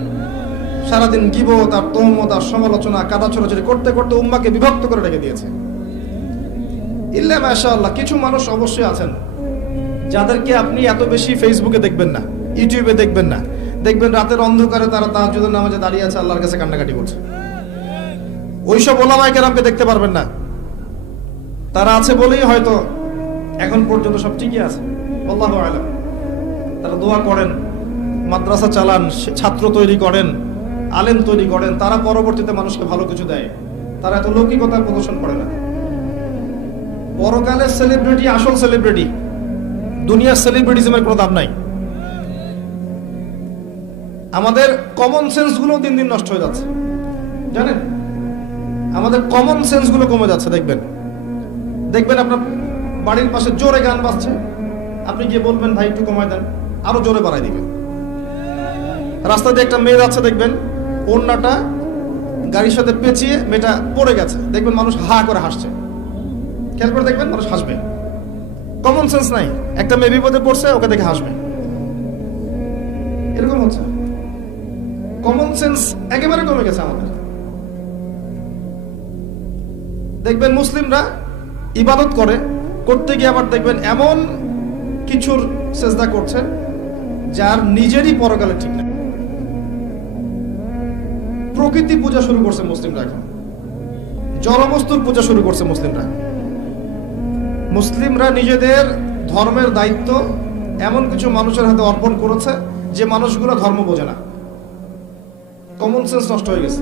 সারাদিন গীবত আর তহমত আর সমালোচনা, কাদা ছোড়াছড়ি করতে করতে উম্মাকে বিভক্ত করে রেখে দিয়েছে। ইল্লা মাশাআল্লাহ, কিছু মানুষ অবশ্যই আছেন যাদেরকে আপনি এত বেশি ফেসবুকে দেখবেন না, ইউটিউবে দেখবেন না। দেখবেন রাতের অন্ধকারে তারা তাহাজ্জুদের নামাজে দাঁড়িয়ে আছে, আল্লাহর কাছে কান্নাকাটি করছে। ওইসব ওলামায়ে কেরামকে দেখতে পারবেন না। তারা আছে বলেই হয়তো এখন পর্যন্ত সব ঠিকই আছে, আল্লাহু আ'লাম। তারা দোয়া করেন, মাদ্রাসা চালান, ছাত্র তৈরি করেন, আলেম তৈরি করেন, তারা পরবর্তীতে মানুষকে ভালো কিছু দেয়। তারা এত লৌকিকতার প্রদর্শন করে না। পরকালের সেলিব্রিটি আসল সেলিব্রিটি, দুনিয়ার সেলিব্রিটিজমের কোনো দাম নাই। আমাদের কমন সেন্স গুলো দিন দিন নষ্ট হয়ে যাচ্ছে, জানেন? আমাদের কমন সেন্স গুলো কমে যাচ্ছে। দেখবেন আপনার বাড়ির পাশে জোরে গান বাজছে, আপনি গিয়ে বলবেন ভাই একটু কমায় দেন, আরো জোরে বাড়াই দিবেন। রাস্তা দিয়ে একটা মেয়ে যাচ্ছে, দেখবেন ওড়নাটা গাড়ির সাথে পেঁচিয়ে মেয়েটা পড়ে গেছে, দেখবেন মানুষ হা করে হাসছে। খেয়াল করে দেখবেন, মানুষ হাসবে। কমন সেন্স নাই, একটা মেয়ে বিপদে পড়ছে, ওকে দেখে হাসবে, এরকম হচ্ছে। কমন সেন্স একেবারে কমে গেছে আমাদের। দেখবেন মুসলিমরা ইবাদত করতে গিয়ে আবার দেখবেন এমন কিছুর সেজদা করছে যার নিজেরই পরকালে ঠিক না। প্রকৃতি পূজা শুরু করছে মুসলিমরা, এখন জড়বস্তুর পূজা শুরু করছে মুসলিমরা নিজেদের ধর্মের দায়িত্ব এমন কিছু মানুষের হাতে অর্পণ করেছে যে মানুষগুলো ধর্ম বোঝে না। কমন সেন্স নষ্ট হয়ে গেছে।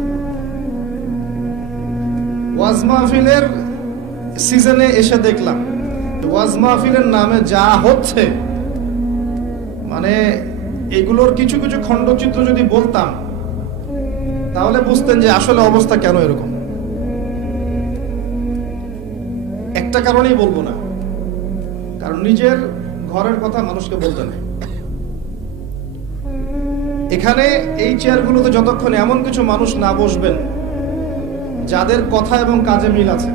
ওয়াজ মাহফিলের সিজনে এসে দেখলাম ওয়াজ মাহফিলের নামে যা হচ্ছে, মানে এগুলোর কিছু কিছু খণ্ডচিত্র যদি বলতাম তাহলে বুঝতেন যে আসলে অবস্থা কেন এরকম। একটা কারণেই বলবো না, কারণ নিজের ঘরের কথা মানুষকে বলতে নেই। এখানে এই চেয়ারগুলোতে যতক্ষণ এমন কিছু মানুষ না বসবেন যাদের কথা এবং কাজে মিল আছে,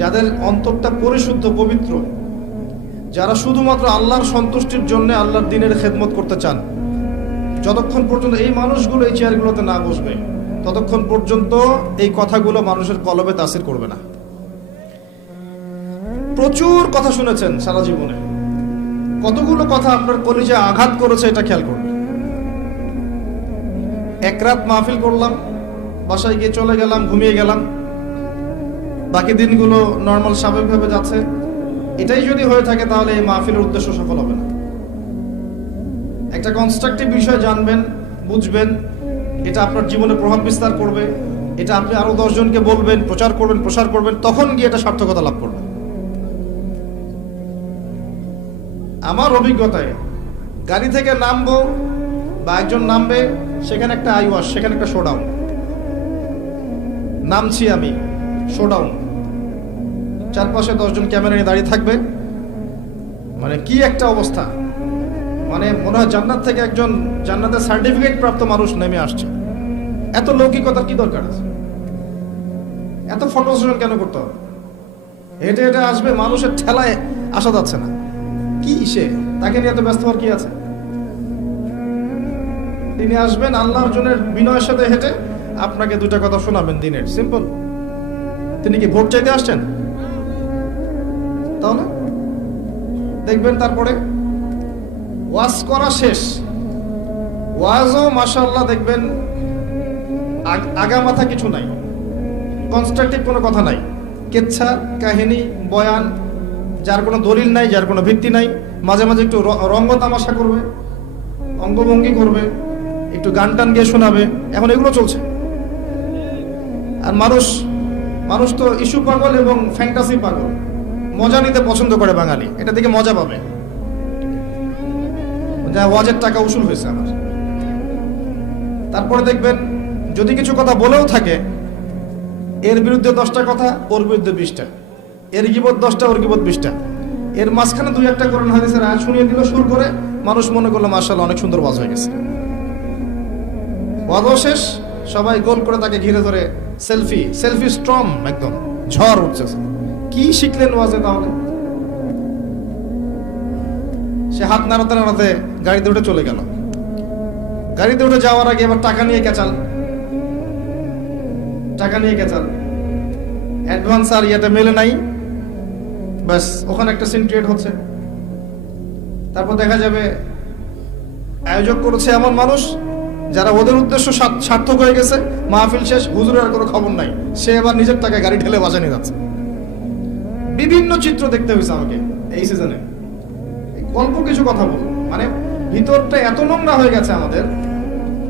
যাদের অন্তরটা পরিশুদ্ধ পবিত্র, যারা শুধুমাত্র আল্লাহর সন্তুষ্টির জন্য আল্লাহর দ্বীনের খেদমত করতে চান, যতক্ষণ পর্যন্ত এই মানুষগুলো এই চেয়ারগুলোতে না বসবে ততক্ষণ পর্যন্ত এই কথাগুলো মানুষের কলবে তাসির করবে না। প্রচুর কথা শুনেছেন সারা জীবনে, কতগুলো কথা আপনার কলিজায় আঘাত করেছে এটা খেয়াল করবেন। এক রাত মাহফিল করলাম, বাসায় গিয়ে চলে গেলাম, ঘুমিয়ে গেলাম, বাকি দিনগুলো নর্মাল স্বাভাবিকভাবে যাচ্ছে। এটাই যদি হয়ে থাকে তাহলে এই মাহফিলের উদ্দেশ্য সফল হবে না। একটা কনস্ট্রাকটিভ বিষয় জানবেন, বুঝবেন, এটা আপনার জীবনে প্রভাব বিস্তার করবে, এটা আপনি আরো 10 জনকে বলবেন, প্রচার করবেন, প্রসার করবেন, তখন গিয়ে এটা সার্থকতা লাভ করবে। আমার অভিজ্ঞতায় গাড়ি থেকে নামবো বা একজন নামবে, সেখানে একটা আইওয়াশ, সেখানে একটা শোডাউন, নামছি আমি, শোডাউন, চারপাশে 10 জন ক্যামেরা নিয়ে দাঁড়িয়ে থাকবে, মানে কি একটা অবস্থা, মানে মনে হয় জান্নাত থেকে একজন জান্নাতের সার্টিফিকেট প্রাপ্ত মানুষ নেমে আসছে। এত লৌকিকতার কি দরকার আছে? এত ফটো সেশন কেন করতে হবে? হেঁটে হেঁটে আসবে, মানুষের ঠেলায় আসা যাচ্ছে না, কি সে, তাকে নিয়ে এত ব্যস্ত হওয়ার কি আছে? তিনি আসবেন আল্লাহর জন্য বিনয়ের সাথে হেঁটে আপনাকে 2টা কথা শোনাবেন দিনের, সিম্পল। তিনি কি ভোট চাইতে আসছেন? তাহলে দেখবেন তারপরে ওয়াজ করা শেষ, ওয়াজও মাশাআল্লাহ দেখবেন আগা মাথা কিছু নাই, কনস্ট্রাকটিভ কোনো কথা নাই, কেচ্ছা কাহিনী বয়ান, যার কোনো দলিল নাই, যার কোনো ভিত্তি নাই। মাঝে মাঝে একটু রঙ্গ তামাশা করবে, অঙ্গভঙ্গি করবে, একটু গান টান গিয়ে শোনাবে, এখন এগুলো চলছে। আর মানুষ তো ইস্যু পাগল এবং ফ্যান্টাসি পাগল, মজা নিতে পছন্দ করে বাঙালি, এটা থেকে মজা পাবে, যা ওয়াজের টাকা উসুল হয়েছে আমার। তারপরে দেখবেন যদি কিছু কথা বলেও থাকে, এর বিরুদ্ধে 10টা কথা, ওর বিরুদ্ধে 20টা, এর গীবত 10টা, ওর গীবত 20টা, এর মাঝখানে 2-1টা কোরআন হাদিসের আয়াত শুনিয়ে দিল সুর করে, মানুষ মনে করলো মাশাআল্লাহ অনেক সুন্দর ওয়াজ হয়ে গেছে। ওয়াজ শেষ, সবাই গোল করে তাকে ঘিরে ধরে সেলফি স্ট্রম, একদম ঝড় উঠছে। কি শিখলেন ওয়াজে তাহলে? সে হাত নাড়াতে নাড়াতে গাড়িতে উঠে চলে গেল। গাড়িতে উঠে যাওয়ার আগে এবার টাকা নিয়ে কেচাল, অ্যাডভান্স আর ইয়েটা মেলে নাই, ব্যাস ওখানে একটা সিন ক্রিয়েট হচ্ছে। তারপর দেখা যাবে আয়োজক করেছে এমন মানুষ যারা ওদের উদ্দেশ্য সার্থক হয়ে গেছে, মাহফিল শেষ, হুজুরের আর কোনো খবর নাই, সে এবার নিজের টাকায় গাড়ি ঠেলে বাজায় নিয়ে যাচ্ছে। বিভিন্ন চিত্র দেখতে হয়েছে আমাকে এই সিজনে। অল্প কিছু কথা বলবো, মানে ভিতরটা এত নোংরা হয়ে গেছে আমাদের,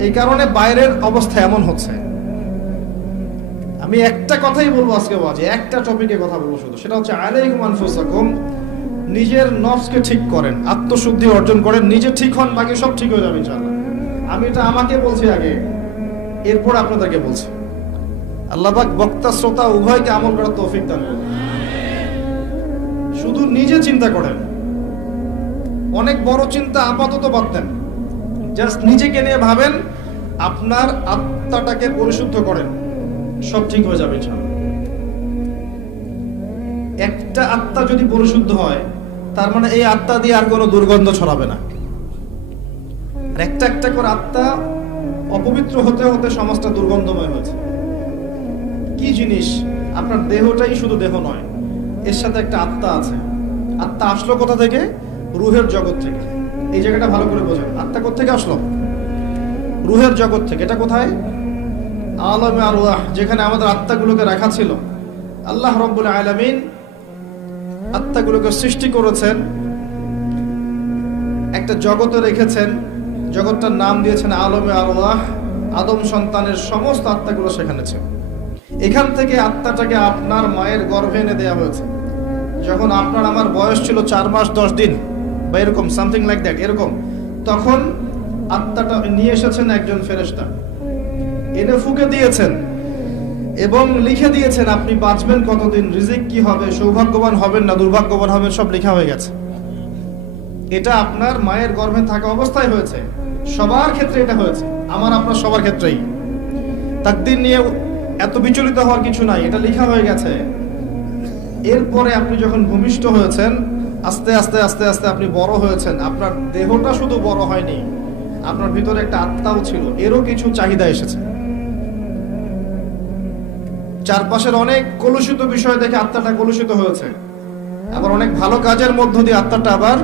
এই কারণে বাইরের অবস্থা এমন হচ্ছে। আমি একটা কথাই বলবো আজকে ওয়াজে, একটা টপিকে কথা বলবো শুধু, সেটা হচ্ছে আলাইকুম আনফুসাকুম, নিজের নফসকে ঠিক করেন, আত্মশুদ্ধি অর্জন করেন, নিজে ঠিক হন, বাকি সব ঠিক হয়ে যাবে ইনশাআল্লাহ। আমি এটা আমাকে বলছি আগে, এরপর আপনাদেরকে বলছি। আল্লাহ পাক বক্তা শ্রোতা উভয়কে আমল করার তৌফিক দান করুন। শুধু নিজে চিন্তা করেন, অনেক বড় চিন্তা আপাতত বাদ দেন, জাস্ট নিজেকে নিয়ে ভাবেন, আপনার আত্মাটাকে পরিশুদ্ধ করেন, সব ঠিক হয়ে যাবে ইনশাআল্লাহ। একটা আত্মা যদি পরিশুদ্ধ হয়, তার মানে এই আত্মা দিয়ে আর কোনো দুর্গন্ধ ছড়াবে না। আর একটা একটা করে আত্মা অপবিত্র হতে হতে সমাজটা দুর্গন্ধময় হয়েছে। কি জিনিস? আপনার দেহটাই শুধু দেহ নয়, এর সাথে একটা আত্মা আছে। আত্মা আসলো কোথা থেকে? রুহের জগৎ থেকে। এই জায়গাটা ভালো করে বোঝেন, আত্মা কোথা থেকে আসলো? রুহের জগৎ থেকে। এটা কোথায়? আলামে আরওয়াহ, যেখানে আমাদের আত্মাগুলোকে রাখা ছিল। আল্লাহ রাব্বুল আলামিন আত্মাগুলোকে সৃষ্টি করেছেন, একটা জগতে রেখেছেন, জগৎটার নাম দিয়েছেন আলামে আরওয়াহ। আদম সন্তানের সমস্ত আত্মাগুলো সেখানে ছিল। এখান থেকে আত্মাটাকে আপনার মায়ের গর্ভে এনে দেওয়া হয়েছে। যখন আপনার আমার বয়স ছিল 4 মাস 10 দিন বা এরকম সামথিং লাইক দ্যাট, এরকম, তখন আত্মাটা নিয়ে এসেছেন একজন ফেরেশতা, এনে ফুঁকে দিয়েছেন এবং লিখে দিয়েছেন আপনি বাঁচবেন কতদিন, রিজিক কি হবে, সৌভাগ্যবান হবেন না দুর্ভাগ্যবান হবেন, সব লেখা হয়ে গেছে। এটা আপনার মায়ের গর্ভে থাকা অবস্থায় হয়েছে। সবার ক্ষেত্রে এটা হয়েছে, আমার আপনার সবার ক্ষেত্রেই। তাকদীর নিয়ে এত বিচলিত হওয়ার কিছু নাই, এটা লেখা হয়ে গেছে। এরপরে আপনি যখন ভূমিষ্ঠ হয়েছেন, আস্তে আস্তে আস্তে আস্তে আপনি বড় হয়েছেন, আপনার দেহটা শুধু বড় হয়নি, আপনার ভিতরে একটা আত্মাও ছিল, এরও কিছু চাহিদা এসেছে। চারপাশের অনেক কলুষিত বিষয় দেখে আত্মাটা কলুষিত হয়েছে, আবার অনেক ভালো কাজের মধ্য দিয়ে আত্মাটা আবার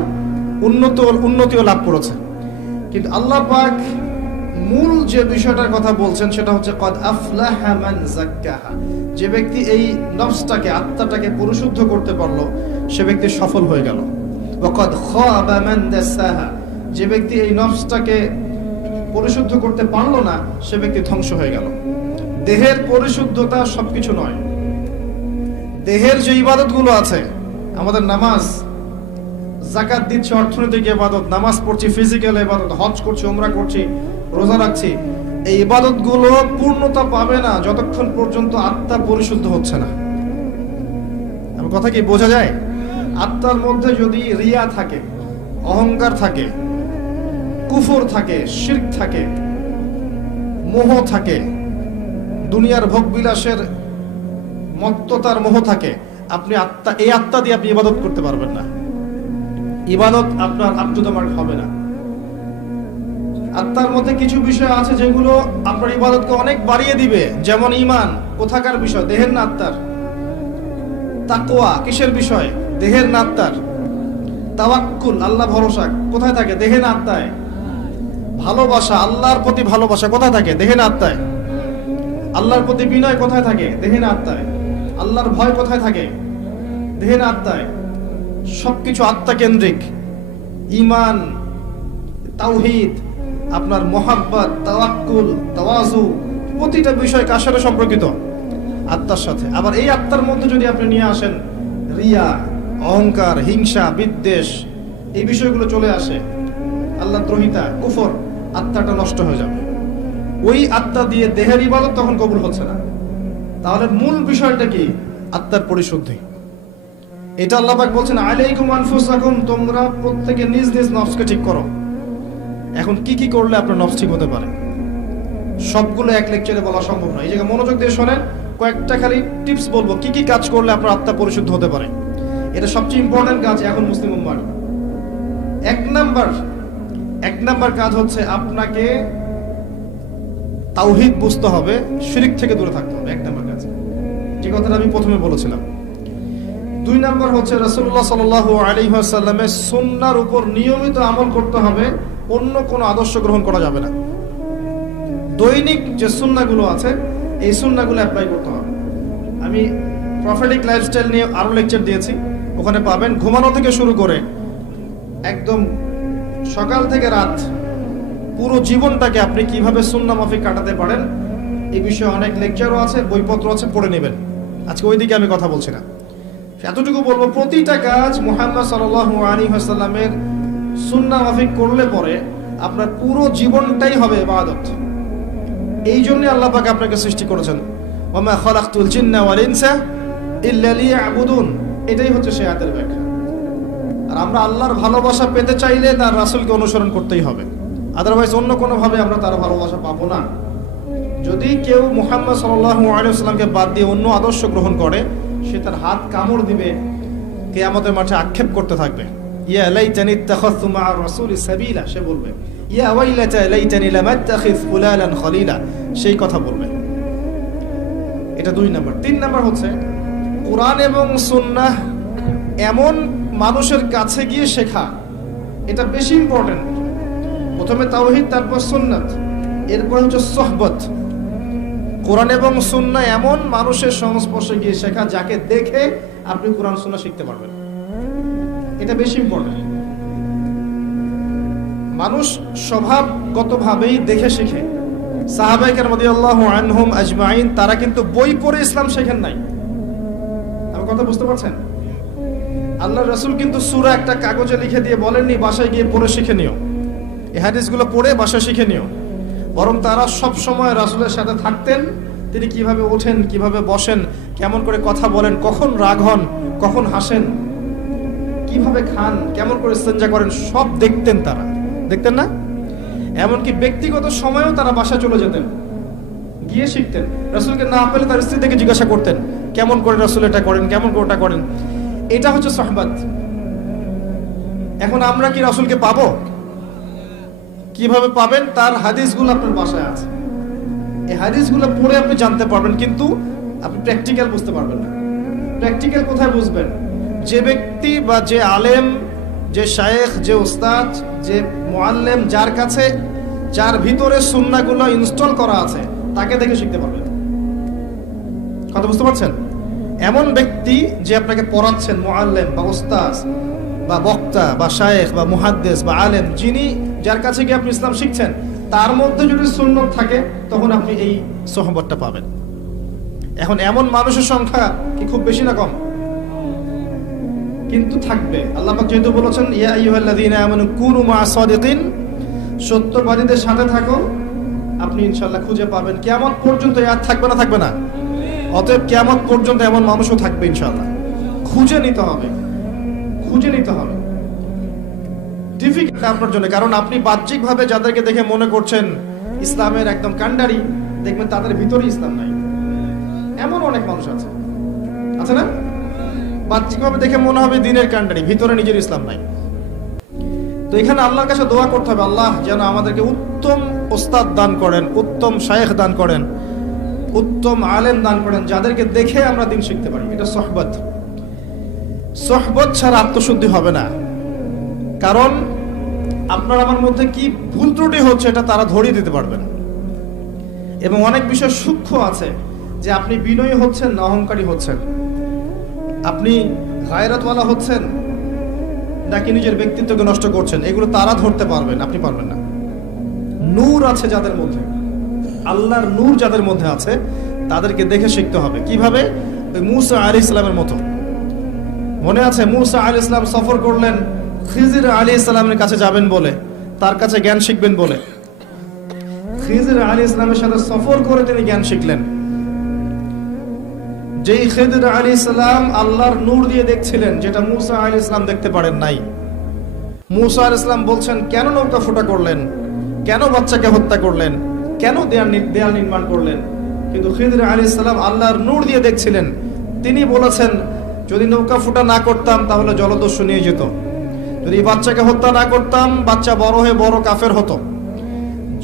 উন্নতিও লাভ করেছে। কিন্তু আল্লাহ পাক মূল যে বিষয়টার কথা বলছেন সেটা হচ্ছে কদ আফলাহা মান যাক্কাহা। যে ব্যক্তি এই নফসটাকে, আত্মাটাকে পরিশুদ্ধ করতে পারলো, সে ব্যক্তি সফল হয়ে গেল। ওয়া কদ খাবা মান দাসাহা। যে ব্যক্তি এই নফসটাকে পরিশুদ্ধ করতে পারলো না, সে ব্যক্তি ধ্বংস হয়ে গেল। দেহের পরিশুদ্ধতা সবকিছু নয়। দেহের যে ইবাদতগুলো আছে, আমাদের নামাজ, যাকাত দিচ্ছি, অর্থনৈতিক ইবাদত, নামাজ পড়ছি, ফিজিক্যাল ইবাদত, হজ করছি, উমরা করছি, রোজা রাখছি, এই ইবাদতগুলো পূর্ণতা পাবে না যতক্ষণ পর্যন্ত আত্মা পরিশুদ্ধ হচ্ছে না। আমার কথা কি বোঝা যায়? আত্মার মধ্যে যদি রিয়া থাকে, অহংকার থাকে, কুফর থাকে, শিরক থাকে, মোহ থাকে, দুনিয়ার ভোগ বিলাসের মত্ততার মোহ থাকে, আপনি এই আত্মা দিয়ে আপনি ইবাদত করতে পারবেন না। ইবাদত আপনার আপ টু দ্য মার্ক হবে না। আত্মার মধ্যে কিছু বিষয় আছে যেগুলো আপনার ইবাদতকে অনেক বাড়িয়ে দিবে, যেমন ঈমান। কোথাকার বিষয়? দেহের না আত্মার? তাকওয়া কিসের বিষয়? দেহের না আত্মার? তাওয়াক্কুল, আল্লাহ ভরসা কোথায় থাকে? দেহে না আত্মায়? ভালোবাসা, আল্লাহর প্রতি ভালোবাসা কোথায় থাকে? দেহে না আত্মায়? আল্লাহর প্রতি বিনয় কোথায় থাকে? দেহে না আত্মায়? আল্লাহর ভয় কোথায় থাকে? দেহে না আত্মায়? সবকিছু আত্মা কেন্দ্রিক। ঈমান, তাওহীদ, আপনার মোহাব্বত, তাওয়াক্কুল, তাওয়াজু, প্রতিটা বিষয় কার সাথে সম্পর্কিত? আত্মার সাথে। আবার এই আত্মার মধ্যে যদি আপনি নিয়ে আসেন রিয়া, অহংকার, হিংসা, বিদ্বেষ, এই বিষয়গুলো চলে আসে, আল্লাহ দ্রোহিতা, কুফর, আত্মাটা নষ্ট হয়ে যাবে। ওই আত্মা দিয়ে দেহের ইবাদত তখন কবুল হচ্ছে না। তাহলে মূল বিষয়টা কি? আত্মার পরিশুদ্ধি। এটা আল্লাহ পাক বলছেন আলাইকুম আনফুসাকুম, তোমরা প্রত্যেকে নিজ নিজ নফসকে ঠিক করো। এখন কি কি করলে আপনার নফস ঠিক হতে পারে? সবগুলো এক লেকচারে বলা সম্ভব নয়। এই জায়গায় মনোযোগ দিয়ে শোনেন, কয়েকটা খালি টিপস বলবো কি কি কাজ করলে আপনার আত্মা পরিশুদ্ধ হতে পারে। এটা সবচেয়ে ইম্পর্টেন্ট কাজ এখন মুসলিম উম্মার। এক নাম্বার কাজ হচ্ছে আপনাকে তাওহীদ বুঝতে হবে, শিরক থেকে দূরে থাকতে হবে। এক নাম্বার কাজ, যে কথাটা আমি প্রথমে বলেছিলাম। 2 নাম্বার হচ্ছে রাসূলুল্লাহ সাল্লাল্লাহু আলাইহি ওয়াসাল্লামের সুন্নাহর উপর নিয়মিত আমল করতে হবে, অন্য কোনো আদর্শ গ্রহণ করা যাবে না। দৈনিক যে সুন্নাহগুলো আছে, এই সুন্নাহগুলো অ্যাপ্লাই করতে হবে। আমি প্রফেটিক লাইফস্টাইল নিয়ে আরো লেকচার দিয়েছি, ওখানে পাবেন। ঘুমানো থেকে শুরু করে একদম সকাল থেকে রাত, পুরো জীবনটাকে আপনি কিভাবে সুন্নাহ মাফিক কাটাতে পারেন, এই বিষয়ে অনেক লেকচারও আছে, বইপত্র আছে, পড়ে নেবেন। আজকে ওই দিকে আমি কথা বলছি না। এতটুকু বলবো, প্রতিটা কাজ মুহাম্মদ সাল্লাল্লাহু আলাইহি ওয়াসাল্লামের সুন্নাহ মাফিক করলে পরে আপনার পুরো জীবনটাই হবে ইবাদত। এই জন্য আল্লাহ পাক আপনাকে সৃষ্টি করেছেন, ওয়া মা খালাকতুল জিন্না ওয়াল ইনসা ইল্লা লিয়াবুদুন। এটাই হচ্ছে সেই আয়াতের ব্যাখ্যা। আর আমরা আল্লাহর ভালোবাসা পেতে চাইলে তার রাসূলকে অনুসরণ করতেই হবে, আদারওয়াইজ অন্য কোনো ভাবে আমরা তার ভালোবাসা পাবো না। যদি কেউ মুহাম্মদ সাল্লাল্লাহু আলাইহি ওয়াসাল্লামকে বাদ দিয়ে অন্য আদর্শ গ্রহণ করে, সে তার হাত কামড় দিবে, কিয়ামতের মাঠে আক্ষেপ করতে থাকবে, ইয়া লাইতানি ইত্তাখাযতু মা'আ রাসূলি সাবিলা। সে বলবে ইয়া ওয়াইলাতা লাইতানি লাম আত্তাখিয ফুলানান খলিলা, সেই কথা বলবে। এটা 2 নাম্বার। 3 নাম্বার হচ্ছে কোরআন এবং সুন্নাহ এমন মানুষের কাছে গিয়ে শেখা, এটা বেশি ইম্পর্টেন্ট। প্রথমে তাওহীদ, তারপর সুন্নাত, এরপর হচ্ছে সোহবত। কোরআন এবং সুন্নাহ এমন মানুষের সংস্পর্শে গিয়ে শেখা যাকে দেখে আপনি কোরআন সুন্নাহ শিখতে পারবেন, এটা বেশি ইম্পর্টেন্ট। মানুষ স্বভাবগতভাবেই দেখে শিখে। সাহাবায়ে কেরাম রাদিয়াল্লাহু আনহুম আজমাইন, তারা কিন্তু বই পড়ে ইসলাম শেখেন নাই। আমার কথা বুঝতে পারছেন? আল্লাহর রাসূল কিন্তু সূরা একটা কাগজে লিখে দিয়ে বলেননি বাসায় গিয়ে পড়ে শিখে নিও, এই হাদিসগুলো পড়ে বাসায় শিখে নিও। বরং তারা সব সময় রাসূলের সাথে থাকতেন। তিনি কিভাবে ওঠেন, কিভাবে বসেন, কেমন করে কথা বলেন, কখন রাগ হন, কখন হাসেন, কিভাবে খান, কেমন করে ইস্তেঞ্জা করেন, সব দেখতেন তারা। দেখতেন না? এমনকি ব্যক্তিগত সময়েও তারা বাসায় চলে যেতেন, গিয়ে শিখতেন। রাসূলকে না পেলে তার স্ত্রী থেকে জিজ্ঞাসা করতেন, কেমন করে রাসূল এটা করেন, কেমন করে ওটা করেন। এটা হচ্ছে সোহবত। এখন আমরা কি রাসূলকে পাবো? কিভাবে পাবেন? তার হাদিসগুলো আপনার বাসায় আছে, এই হাদিসগুলো পড়ে আপনি জানতে পারবেন, কিন্তু আপনি প্র্যাকটিক্যাল বুঝতে পারবেন না। প্র্যাকটিক্যাল কোথায় বুঝবেন? যে ব্যক্তি বা যে আলেম, যে শায়েখ, যে উস্তাদ, যে মুআল্লিম, যার কাছে, যার ভিতরে সুন্নাহগুলো ইনস্টল করা আছে, তাকে দেখে শিখতে পারবেন। কথা বুঝতে পারছেন? এমন ব্যক্তি যে আপনাকে পড়াচ্ছেন, মুআল্লিম বা উস্তাদ বা বক্তা বা শায়েখ বা মুহাদ্দিস বা আলেম, যিনি, যার কাছে গিয়ে আপনি ইসলাম শিখছেন, তার মধ্যে যদি সুন্নাত থাকে তখন আপনি এই সোহবতটা পাবেন। এখন এমন মানুষের সংখ্যা কি খুব বেশি না কম? কিন্তু থাকবে। আল্লাহ পাক যেহেতু বলেছেন, ইয়া আইয়ুহাল্লাযীনা আমানু কুনু মা'আস সাদিকিন, সত্যবাদীদের সাথে থাকো, আপনি ইনশাআল্লাহ খুঁজে পাবেন। কিয়ামত পর্যন্ত ইয়াদ থাকবে না? থাকবে না? অতএব কিয়ামত পর্যন্ত এমন মানুষও থাকবে ইনশাআল্লাহ। খুঁজে নিতে হবে, খুঁজে নিতে হবে। ডিফিকাল্ট আপনার জন্য, কারণ আপনি বাহ্যিকভাবে যাদেরকে দেখে মনে করছেন ইসলামের একদম কান্ডারি, দেখবেন তাদের ভিতরে ইসলাম নাই। এমন অনেক মানুষ আছে, আছে না? বাহ্যিকভাবে দেখে মনে হবে দিনের কান্ডারি, ভিতরে নিজের ইসলাম নাই। তো এখানে আল্লাহর কাছে দোয়া করতে হবে, আল্লাহ যেন আমাদেরকে উত্তম ওস্তাদ দান করেন, উত্তম শায়েখ দান করেন, উত্তম আলেম দান করেন, যাদেরকে দেখে আমরা দিন শিখতে পারি। এটা সোহবত। সোহবত ছাড়া আত্মশুদ্ধি হবে না। কারণ আপনার আমার মধ্যে কি ভুল ত্রুটি হচ্ছে এটা তারা ধরিয়ে দিতে পারবেন। এবং অনেক বিষয় সূক্ষ্ম আছে, যে আপনি বিনয়ী হচ্ছেন না অহংকারী হচ্ছেন, আপনি গায়রতওয়ালা হচ্ছেন নাকি নিজের ব্যক্তিত্বকে নষ্ট করছেন, এগুলো তারা ধরতে পারবেন, আপনি পারবেন না। নূর আছে যাদের মধ্যে, আল্লাহর নূর যাদের মধ্যে আছে, তাদেরকে দেখে শিখতে হবে। কিভাবে? মুসা আলাইহিস সালামের মতো। মনে আছে মুসা আলাইহিস সালাম সফর করলেন খিজির আলাইহিস সালামের কাছে যাবেন বলে, তার কাছে জ্ঞান শিখবেন বলে। খিজির আলাইহিস সালামের সাথে সফর করে তিনি জ্ঞান শিখলেন। যেই খিজির আলাইহিস সালাম আল্লাহর নূর দিয়ে দেখছিলেন, যেটা মুসা আলাইহিস সালাম দেখতে পারেন নাই। মুসা আলাইহিস সালাম বলছেন, কেন নৌকা ফুটা করলেন, কেন বাচ্চাকে হত্যা করলেন, কেন দেয়াল নির্মাণ করলেন? কিন্তু খিজির আলাইহিস সালাম আল্লাহর নূর দিয়ে দেখছিলেন। তিনি বলেছেন, যদি নৌকা ফুটা না করতাম তাহলে জলদস্যু নিয়ে যেত, যদি বাচ্চাকে হত্যা না করতাম বাচ্চা বড় হয়ে বড় কাফের হতো,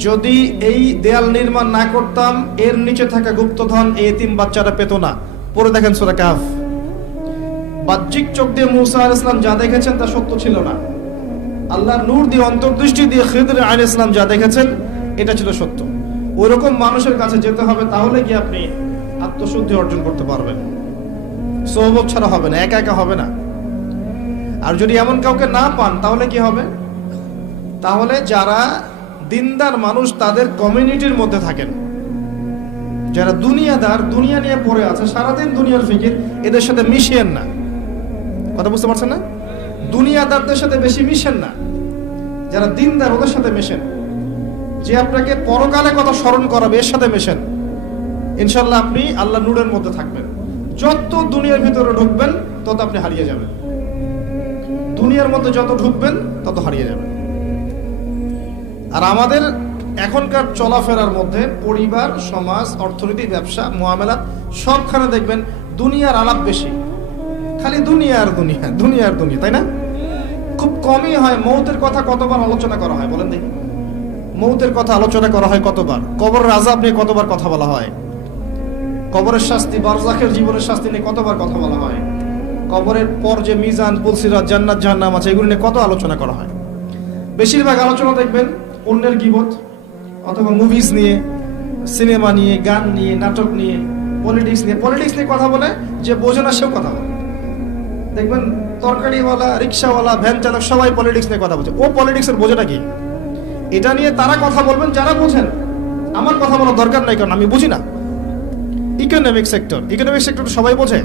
যদি এই দেয়াল নির্মাণ না করতাম এর নিচে থাকা গুপ্তধন এই এতিম বাচ্চারা পেত না। পরে দেখেন সূরা কাহফ। বাহ্যিক চোখ দিয়ে মুসা আলাইহিস সালাম যা দেখেছেন তা সত্য ছিল না। আল্লাহর নূর দিয়ে, অন্তর্দৃষ্টি দিয়ে খিজির আলাইহিস সালাম যা দেখেছেন এটা ছিল সত্য। ওইরকম মানুষের কাছে যেতে হবে, তাহলে কি আপনি আত্মশুদ্ধি অর্জন করতে পারবেন। সোহবত ছাড়া হবে না, একা একা হবে না। আর যদি এমন কাউকে না পান তাহলে কি হবে? তাহলে যারা দিনদার মানুষ তাদের কমিউনিটির মধ্যে থাকেন, যারা দুনিয়াদার, দুনিয়া নিয়ে পড়ে আছে, সারাদিন দুনিয়ার ফিকির, এদের সাথে মিশিয়েন না। কথা বুঝতে পারছেন না? দুনিয়াদারদের সাথে বেশি মিশেন না, যারা দিনদার ওদের সাথে মেশেন। যে আপনাকে পরকালে কথা স্মরণ করাবে এর সাথে মেশেন, ইনশাল্লাহ আপনি আল্লাহ নূরের মধ্যে থাকবেন। যত দুনিয়ার ভিতরে ঢুকবেন তত আপনি হারিয়ে যাবেন, দুনিয়ার মধ্যে যত ঢুকবেন তত হারিয়ে যাবেন। আর আমাদের এখনকার চলাফেরার মধ্যে পরিবার, সমাজ, অর্থনীতি, ব্যবসা, মুআমালাত সবখানে দেখবেন দুনিয়ার আলাপ বেশি, খালি দুনিয়া আর দুনিয়া, দুনিয়া আর দুনিয়া, তাই না? খুব কমই হয় মৌতের কথা কতবার আলোচনা করা হয় বলেন দেখি। মৌতের কথা আলোচনা করা হয় কতবার? কবরের আযাব নিয়ে কতবার কথা বলা হয়? কবরের শাস্তি, বারজাখের জীবনের শাস্তি নিয়ে কতবার কথা বলা হয়? কবরের পর যে মিজান, পুলসিরাত, জান্নাত জাহান্নাম আছে, এগুলো নিয়ে কত আলোচনা করা হয়। বেশিরভাগ আলোচনা দেখবেন অন্যের গীবত, অথবা মুভিজ নিয়ে, সিনেমা নিয়ে, গান নিয়ে, নাটক নিয়ে, পলিটিক্স নিয়ে। পলিটিক্স নিয়ে কথা বলে যে বোঝে না সেও কথা বলে। দেখবেন তরকারিওয়ালা, রিক্সাওয়ালা, ভ্যান চালক সবাই পলিটিক্স নিয়ে কথা বলছে। ও পলিটিক্সের বোঝেটা কি? এটা নিয়ে তারা কথা বলবেন যারা বোঝেন। আমার কথা বলার দরকার নাই, কারণ আমি বুঝি না। ইকোনমিক সেক্টর, ইকোনমিক সেক্টর সবাই বোঝে।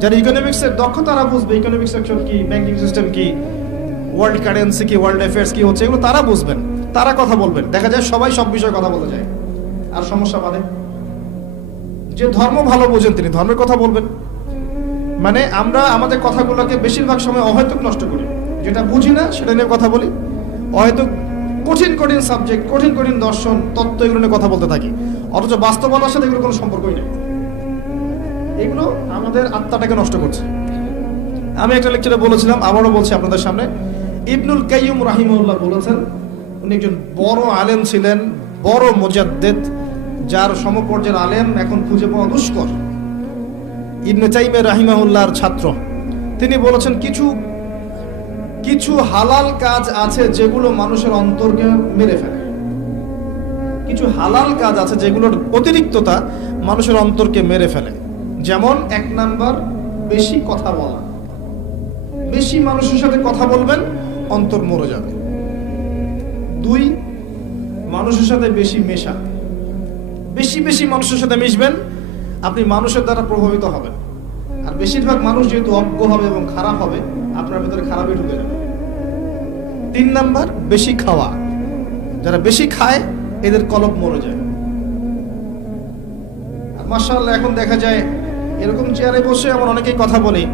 যারা ইকোনমিক্সের দক্ষ তারা বুঝবে ইকোনমিক সেক্টর কি, ব্যাংকিং সিস্টেম কি, ওয়ার্ল্ড কারেন্সি কি, ওয়ার্ল্ড অ্যাফেয়ার্স কি হচ্ছে, এগুলো তারা বুঝবেন, তারা কথা বলবেন। দেখা যায় সবাই সব বিষয়ে কথা বলতে যায়, আর সমস্যা বাঁধে। যে ধর্ম ভালো বোঝেন তিনি ধর্মের কথা বলবেন। মানে আমরা আমাদের কথাগুলোকে বেশিরভাগ সময় অহেতুক নষ্ট করি, যেটা বুঝি না সেটা নিয়ে কথা বলি। অহেতুক কঠিন কঠিন সাবজেক্ট, কঠিন কঠিন দর্শন, তত্ত্ব, এগুলো নিয়ে কথা বলতে থাকি। অথচ বাস্তবতার সাথে এগুলো কোনো সম্পর্কই নেই। এগুলো আমাদের আত্মাটাকে নষ্ট করছে। আমি একটা লেকচারে বলেছিলাম, আবারও বলছি আপনাদের সামনে, ইবনুল কাইয়্যিম রাহিমাহুল্লাহ বলেছেন, উনি একজন বড় আলেম ছিলেন, বড় মুজাদ্দিদ, যার সমপর্যায়ের আলেম এখন খুঁজে পাওয়া দুষ্কর। ইবনে তাইমিয়া রাহিমাহুল্লাহর ছাত্র। তিনি বলেছেন কিছু কিছু হালাল কাজ আছে যেগুলো মানুষের অন্তরকে মেরে ফেলে। কিছু হালাল কাজ আছে যেগুলোর অতিরিক্ততা মানুষের অন্তরকে মেরে ফেলে। যেমন 1 নাম্বার, বেশি কথা বলা। বেশি মানুষের সাথে কথা বলবেন, অন্তর মরে যাবে। 2, মানুষের সাথে বেশি মেশা। বেশি মানুষের সাথে মিশবেন, আপনি মানুষের দ্বারা প্রভাবিত হবেন। আর বেশিরভাগ মানুষ যেহেতু অজ্ঞ হবে এবং খারাপ হবে, আপনার ভিতরে খারাপই ঢুকে যাবে। 3 নাম্বার, বেশি খাওয়া। যারা বেশি খায় এদের কলব মরে যায়। আর মাশাআল্লাহ এখন দেখা যায় এরকম চেয়ারে বসে এমন অনেকেই কথা বলি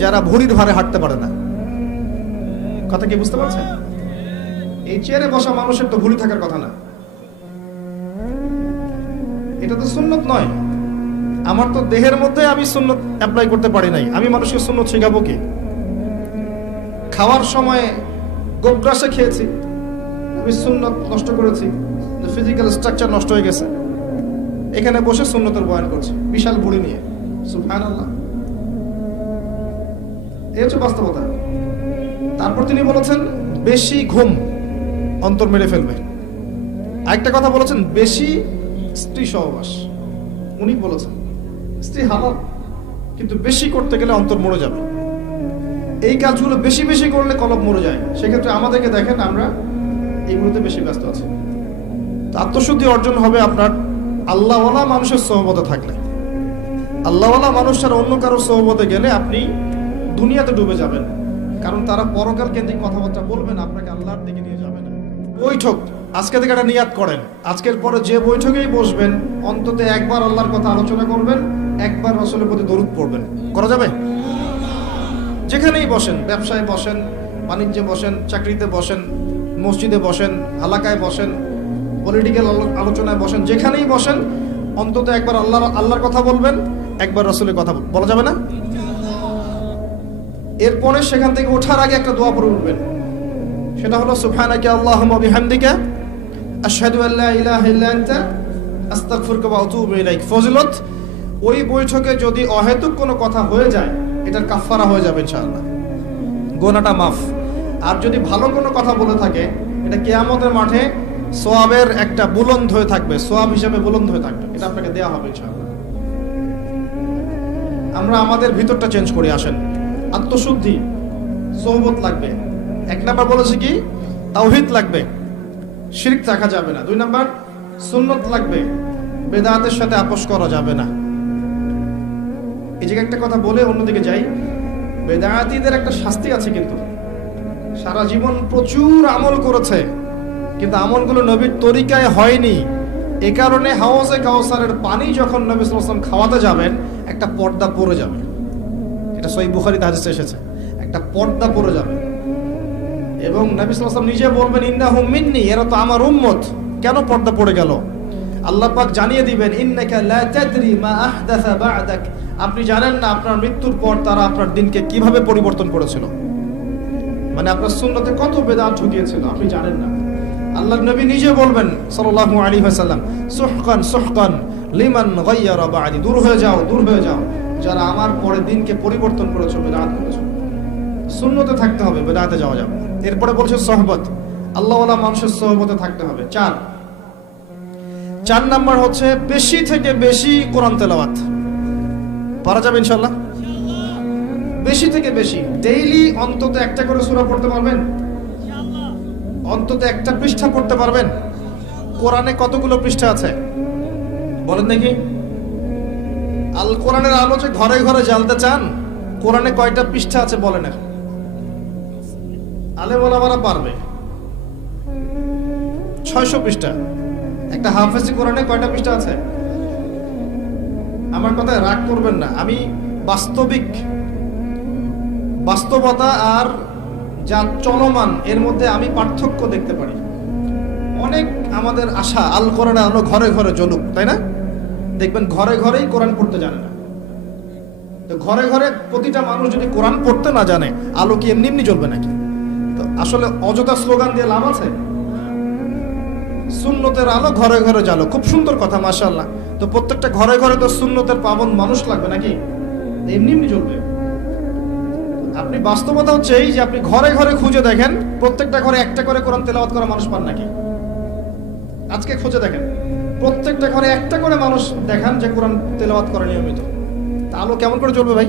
যারা ভুঁড়ির ভারে হাঁটতে পারে না। কথা কি বুঝতে পারছেন? এই চেয়ারে বসা মানুষের তো ভুঁড়ি থাকার কথা না। এটা তো সুন্নত নয়। আমার তো দেহের মধ্যে আমি সুন্নত অ্যাপ্লাই করতে পারি নাই, আমি মানুষকে সুন্নত শেখাবো কি? খাওয়ার সময় গোগ্রাসে খেয়েছি, আমি সুন্নত নষ্ট করেছি, ফিজিক্যাল স্ট্রাকচার নষ্ট হয়ে গেছে। এখানে বসে সুন্নতের বয়ান করছি বিশাল ভুঁড়ি নিয়ে। সুবহানাল্লাহ, এই হচ্ছে বাস্তবতা। তারপর তিনি বলেছেন বেশি ঘুম অন্তর মেরে ফেলবে। আরেকটা কথা বলেছেন বেশি স্ত্রী সহবাস। উনি বলেছেন স্ত্রী হালাল, কিন্তু বেশি করতে গেলে অন্তর মরে যাবে। এই কাজগুলো বেশি করলে কলব মরে যায়। সেক্ষেত্রে আমাদেরকে দেখেন, আমরা এইগুলোতে বেশি ব্যস্ত আছি। আত্মশুদ্ধি অর্জন হবে আপনার আল্লাহওয়ালা মানুষের সোহবতে থাকলে। আল্লাহওয়ালা মানুষ ছাড়া অন্য কারো সোহবতে গেলে আপনি দুনিয়াতে ডুবে যাবেন, কারণ তারা পরকাল কেন্দ্রিক কথাবার্তা বলবেন, আপনাকে আল্লাহর দিকে নিয়ে যাবে না। বৈঠক, আজকে থেকে একটা নিয়াত করেন, আজকের পরে যে বৈঠকেই বসবেন অন্তত একবার আল্লাহর কথা আলোচনা করবেন, একবার রাসূলের প্রতি দরুদ পড়বেন। করা যাবে? যেখানেই বসেন, ব্যবসায় বসেন, বাণিজ্যে বসেন, চাকরিতে বসেন, মসজিদে বসেন, এলাকায় বসেন, পলিটিক্যাল আলোচনায় বসেন, যেখানেই বসেন অন্তত একবার আল্লাহর কথা বলবেন, একবার রাসূলের কথা বলা যাবে না? এরপরে সেখান থেকে ওঠার আগে একটা দোয়া পড়ে উঠবেন, সেটা হলো সুবহানাকা আল্লাহুম্মা বিহামদিকা আশহাদু আল্লা ইলাহা ইল্লা আনতা আস্তাগফিরুকা ওয়া আতুবু ইলাইক। ফজিলত, ওই বৈঠকে যদি অহেতুক কোনো কথা হয়ে যায় এটার কাফারা হয়ে যাবে ইনশাআল্লাহ, গুনাহটা মাফ। আর যদি ভালো কোনো কথা বলে থাকে, এটা কিয়ামতের মাঠে সওয়াবের একটা বুলন্দ হয়ে থাকবে, সওয়াব হিসেবে বুলন্দ হয়ে থাকবে, এটা আপনাকে দেয়া হবে ইনশাআল্লাহ। আমরা আমাদের ভিতরটা চেঞ্জ করে আসেন। আত্মশুদ্ধি, সোহবত লাগবে। 1 নাম্বার বলেছে কি? তাওহীদ লাগবে, শিরক রাখা যাবে না। 2 নাম্বার সুন্নত লাগবে, বেদাতের সাথে আপোষ করা যাবে না। এই যে একটা কথা বলে অন্যদিকে যাই, বেদাতীদের একটা শাস্তি আছে, কিন্তু সারা জীবন প্রচুর আমল করেছে, কিন্তু আমলগুলো নবীর তরিকায় হয়নি। এ কারণে হাউজে কাউসারের পানি যখন নবী সাল্লাল্লাহু আলাইহি ওয়াসাল্লাম খাওয়াতে যাবেন, একটা পর্দা পড়ে যাবে। এটা সহিহ বুখারীতে হাদিসে এসেছে, একটা পর্দা পড়ে যাবে। এবং নবী সাল্লাল্লাহু আলাইহি ওয়াসাল্লাম নিজে বলবেন ইন্নাহুম মিন্নি, এরা তো আমার উম্মত। কেন পর্দা পড়ে গেল? আল্লাহ পাক জানিয়ে দিবেন ইন্নাকা লা তাদরি মা আহদাসা বা'দাক, আপনি জানেন না আপনার মৃত্যুর পর তারা আপনার দিনকে কিভাবে পরিবর্তন করেছিল, মানে আপনার সুন্নতে কত বেদাত ঢুকিয়েছিল আপনি জানেন না। আল্লাহর নবী নিজে বলবেন সাল্লাল্লাহু আলাইহি ওয়াসাল্লাম সুহকান সুহকান লিমান গায়্যারা বা'দি, দূর হয়ে যাও যারা আমার পরে দিনকে পরিবর্তন করেছো, বেদাত করেছো। সুন্নতে থাকতে হবে, বেদাতে যাওয়া যাবে। এরপরে বলছে সোহবত, আল্লাহওয়ালা মানুষের সোহবতে থাকতে হবে। 4 নাম্বার হচ্ছে বেশি থেকে বেশি কোরআন তেলাওয়াত। পারা যাবে ইনশাআল্লাহ? বেশি থেকে বেশি ডেইলি অন্তত একটা করে সূরা পড়তে পারবেন? অন্তত একটা পৃষ্ঠা পড়তে পারবেন? কোরআনে কতগুলো পৃষ্ঠা আছে বলেন দেখি? আল কোরআনের আলো যে ঘরে ঘরে জ্বালতে চান, কোরআনে কয়টা পৃষ্ঠা আছে বলেন? আলেম ওলামারা পারবে। 600 পৃষ্ঠা। একটা হাফেজি কোরআনে কয়টা পৃষ্ঠা আছে? আমার কথায় রাগ করবেন না, আমি বাস্তবতা আর যা চলমান এর মধ্যে আমি পার্থক্য দেখতে পারি। অনেক আমাদের আশা আল কোরআনের আলো ঘরে ঘরে জ্বলুক, তাই না? দেখবেন ঘরে ঘরেই কোরআন পড়তে জানে না। তো ঘরে ঘরে প্রতিটা মানুষ যদি কোরআন পড়তে না জানে, আলো কি এমনি এমনি জ্বলবে নাকি? তো আসলে অযথা স্লোগান দিয়ে লাভ আছে? সুন্নতের আলো ঘরে ঘরে জ্বালো, খুব সুন্দর কথা, মাশাআল্লাহ। তো প্রত্যেকটা ঘরে ঘরে তো সুন্নতের পাবন মানুষ লাগবে নাকি? এমনি এমনি জ্বলবে? আপনি বাস্তবতা হচ্ছে এই যে আপনি ঘরে ঘরে খুঁজে দেখেন, প্রত্যেকটা ঘরে একটা করে কোরআন তেলাওয়াত করা মানুষ পান নাকি? আজকে খুঁজে দেখেন, প্রত্যেকটা ঘরে একটা করে মানুষ দেখান যে কোরআন তেলাওয়াত করে নিয়মিত। তা আলো কেমন করে জ্বলবে ভাই?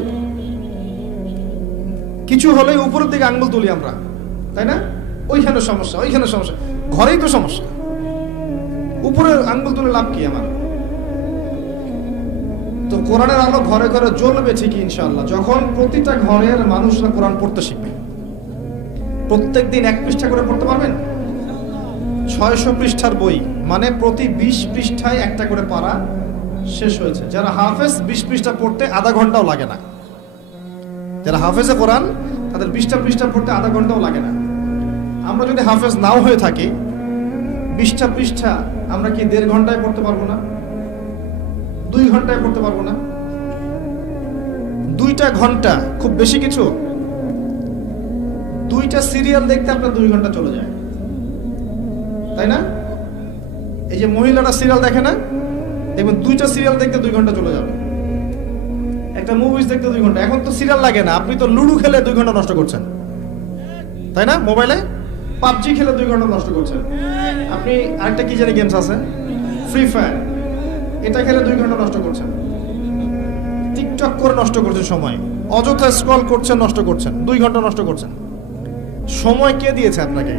কিছু হলেই উপরের দিকে আঙ্গুল তুলি আমরা, তাই না? ওইখানে সমস্যা, ওইখানে সমস্যা, ঘরেই তো সমস্যা। উপরে আঙ্গুল তুলে লাভ কি আমার? তো কোরআনের আলো ঘরে ঘরে জ্বলবে ঠিকই ইনশাআল্লাহ, যখন প্রতিটা ঘরের মানুষরা কোরআন পড়তে শিখবে। প্রত্যেক দিন 1 পৃষ্ঠা করে পড়তে পারবেন? 600 পৃষ্ঠার বই, মানে প্রতি 20 পৃষ্ঠায় একটা করে পারা শেষ হয়েছে। যারা হাফেজ 20 পৃষ্ঠা পড়তে আধা ঘন্টাও লাগে না। যারা হাফেজে কোরআন তাদের 20টা পৃষ্ঠা পড়তে আধা ঘন্টাও লাগে না। আমরা যদি হাফেজ নাও হয়ে থাকি, 20টা পৃষ্ঠা আমরা কি 1.5 ঘন্টায় পড়তে পারবো না? 2 ঘন্টায় পড়তে পারবো না? 2টা ঘন্টা খুব বেশি কিছু? 2টা সিরিয়াল দেখতে আপনার 2 ঘন্টা চলে যায়, তাই না? এই যে মহিলারা সিরিয়াল দেখে না, দেখবেন 2টা সিরিয়াল দেখতে 2 ঘন্টা চলে যাবে। একটা মুভিজ দেখতে 2 ঘন্টা। এখন তো সিরিয়াল লাগে না, আপনি তো লুডো খেলে 2 ঘন্টা নষ্ট করছেন, তাই না? মোবাইলে পাবজি খেলে 2 ঘন্টা নষ্ট করছেন। আপনি আরেকটা কি জানি গেমস আছে, ফ্রি ফায়ার, এটা খেলে 2 ঘন্টা নষ্ট করছেন। টিকটক করে নষ্ট করছেন সময়, অযথা স্ক্রল করছেন, নষ্ট করছেন, 2 ঘন্টা নষ্ট করছেন। সময় কে দিয়েছে আপনাকে?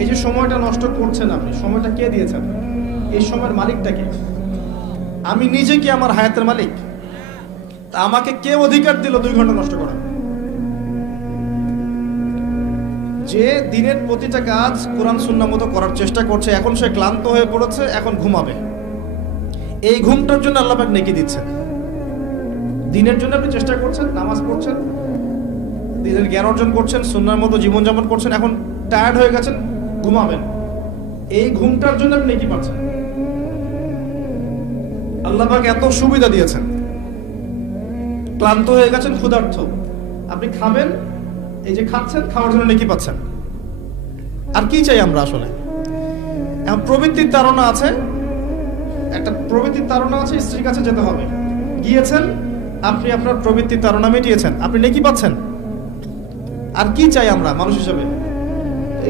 এই যে সময়টা নষ্ট করছেন আপনি, সময়টা কে দিয়েছে আপনি? এই সময়ের মালিকটা কে? আমি নিজে কি আমার হায়াতের মালিক? তা আমাকে কে অধিকার দিল 2 ঘন্টা নষ্ট করা? যে দিনের প্রতিটা কাজ কোরআন সুন্নাহ মতো করার চেষ্টা করছে, এখন সে ক্লান্ত হয়ে পড়েছে, এখন ঘুমাবে। এই ঘুমটার জন্য আল্লাহ পাক নেকি দিচ্ছেন। দিনের জন্য আপনি চেষ্টা করছেন, নামাজ পড়ছেন, দিনের জ্ঞান অর্জন করছেন, সুন্নাহর মতো জীবনযাপন করছেন, এখন টায়ার্ড হয়ে গেছেন, ঘুমাবেন। এই ঘুমটার জন্য আপনি নেকি পাচ্ছেন। আল্লাহ পাক এত সুবিধা দিয়েছেন। ক্লান্ত হয়ে গেছেন, ক্ষুধার্ত, আপনি খাবেন, এই যে খাচ্ছেন, খাওয়ার জন্য নেকি পাচ্ছেন। আর কি চাই আমরা আসলে? এখন প্রবৃত্তির তাড়না আছে, একটা প্রবৃত্তির তাড়না আছে, স্ত্রীর কাছে যেতে হবে, গিয়েছেন, আপনি আপনার প্রবৃত্তির তাড়না মিটিয়েছেন, আপনি নেকি পাচ্ছেন। আর কি চাই আমরা মানুষ হিসেবে?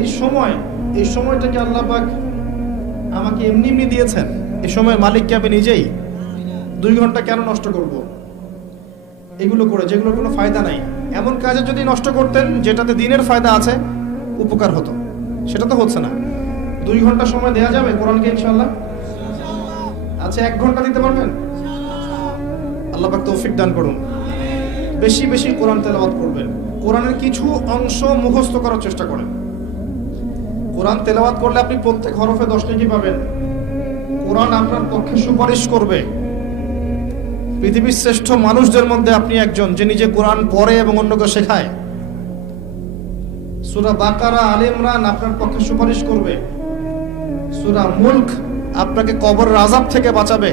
এই সময়, এই সময়টাকে আল্লাহ পাক আমাকে এমনি এমনি দিয়েছেন। এই সময়ের মালিককে আমি নিজেই। 2 ঘন্টা কেন নষ্ট করব এগুলো করে, যেগুলোর কোনো ফায়দা নাই? এমন কাজে যদি নষ্ট করতেন যেটাতে দিনের ফায়দা আছে, উপকার হতো, সেটা তো হচ্ছে না। 2 ঘন্টা সময় দেওয়া যাবে কোরআনকে ইনশাআল্লাহ? আচ্ছা, 1 ঘন্টা দিতে পারবেন? আল্লাহ পাক তৌফিক দান করুন। বেশি বেশি কোরআন তেলাওয়াত করবেন। কোরআনের কিছু অংশ মুখস্থ করার চেষ্টা করেন। কোরআন তেলাওয়াত করলে আপনি প্রত্যেক হরফে 10 নেকি পাবেন। কোরআন আপনার পক্ষে সুপারিশ করবে। পৃথিবীর শ্রেষ্ঠ মানুষদের মধ্যে আপনি একজন, যে নিজে কোরআন পড়ে এবং অন্যকে শেখায়। সূরা বাকারা, আলে ইমরান আপনার পক্ষে সুপারিশ করবে। সূরা মুলক আপনাকে কবরের আযাব থেকে বাঁচাবে।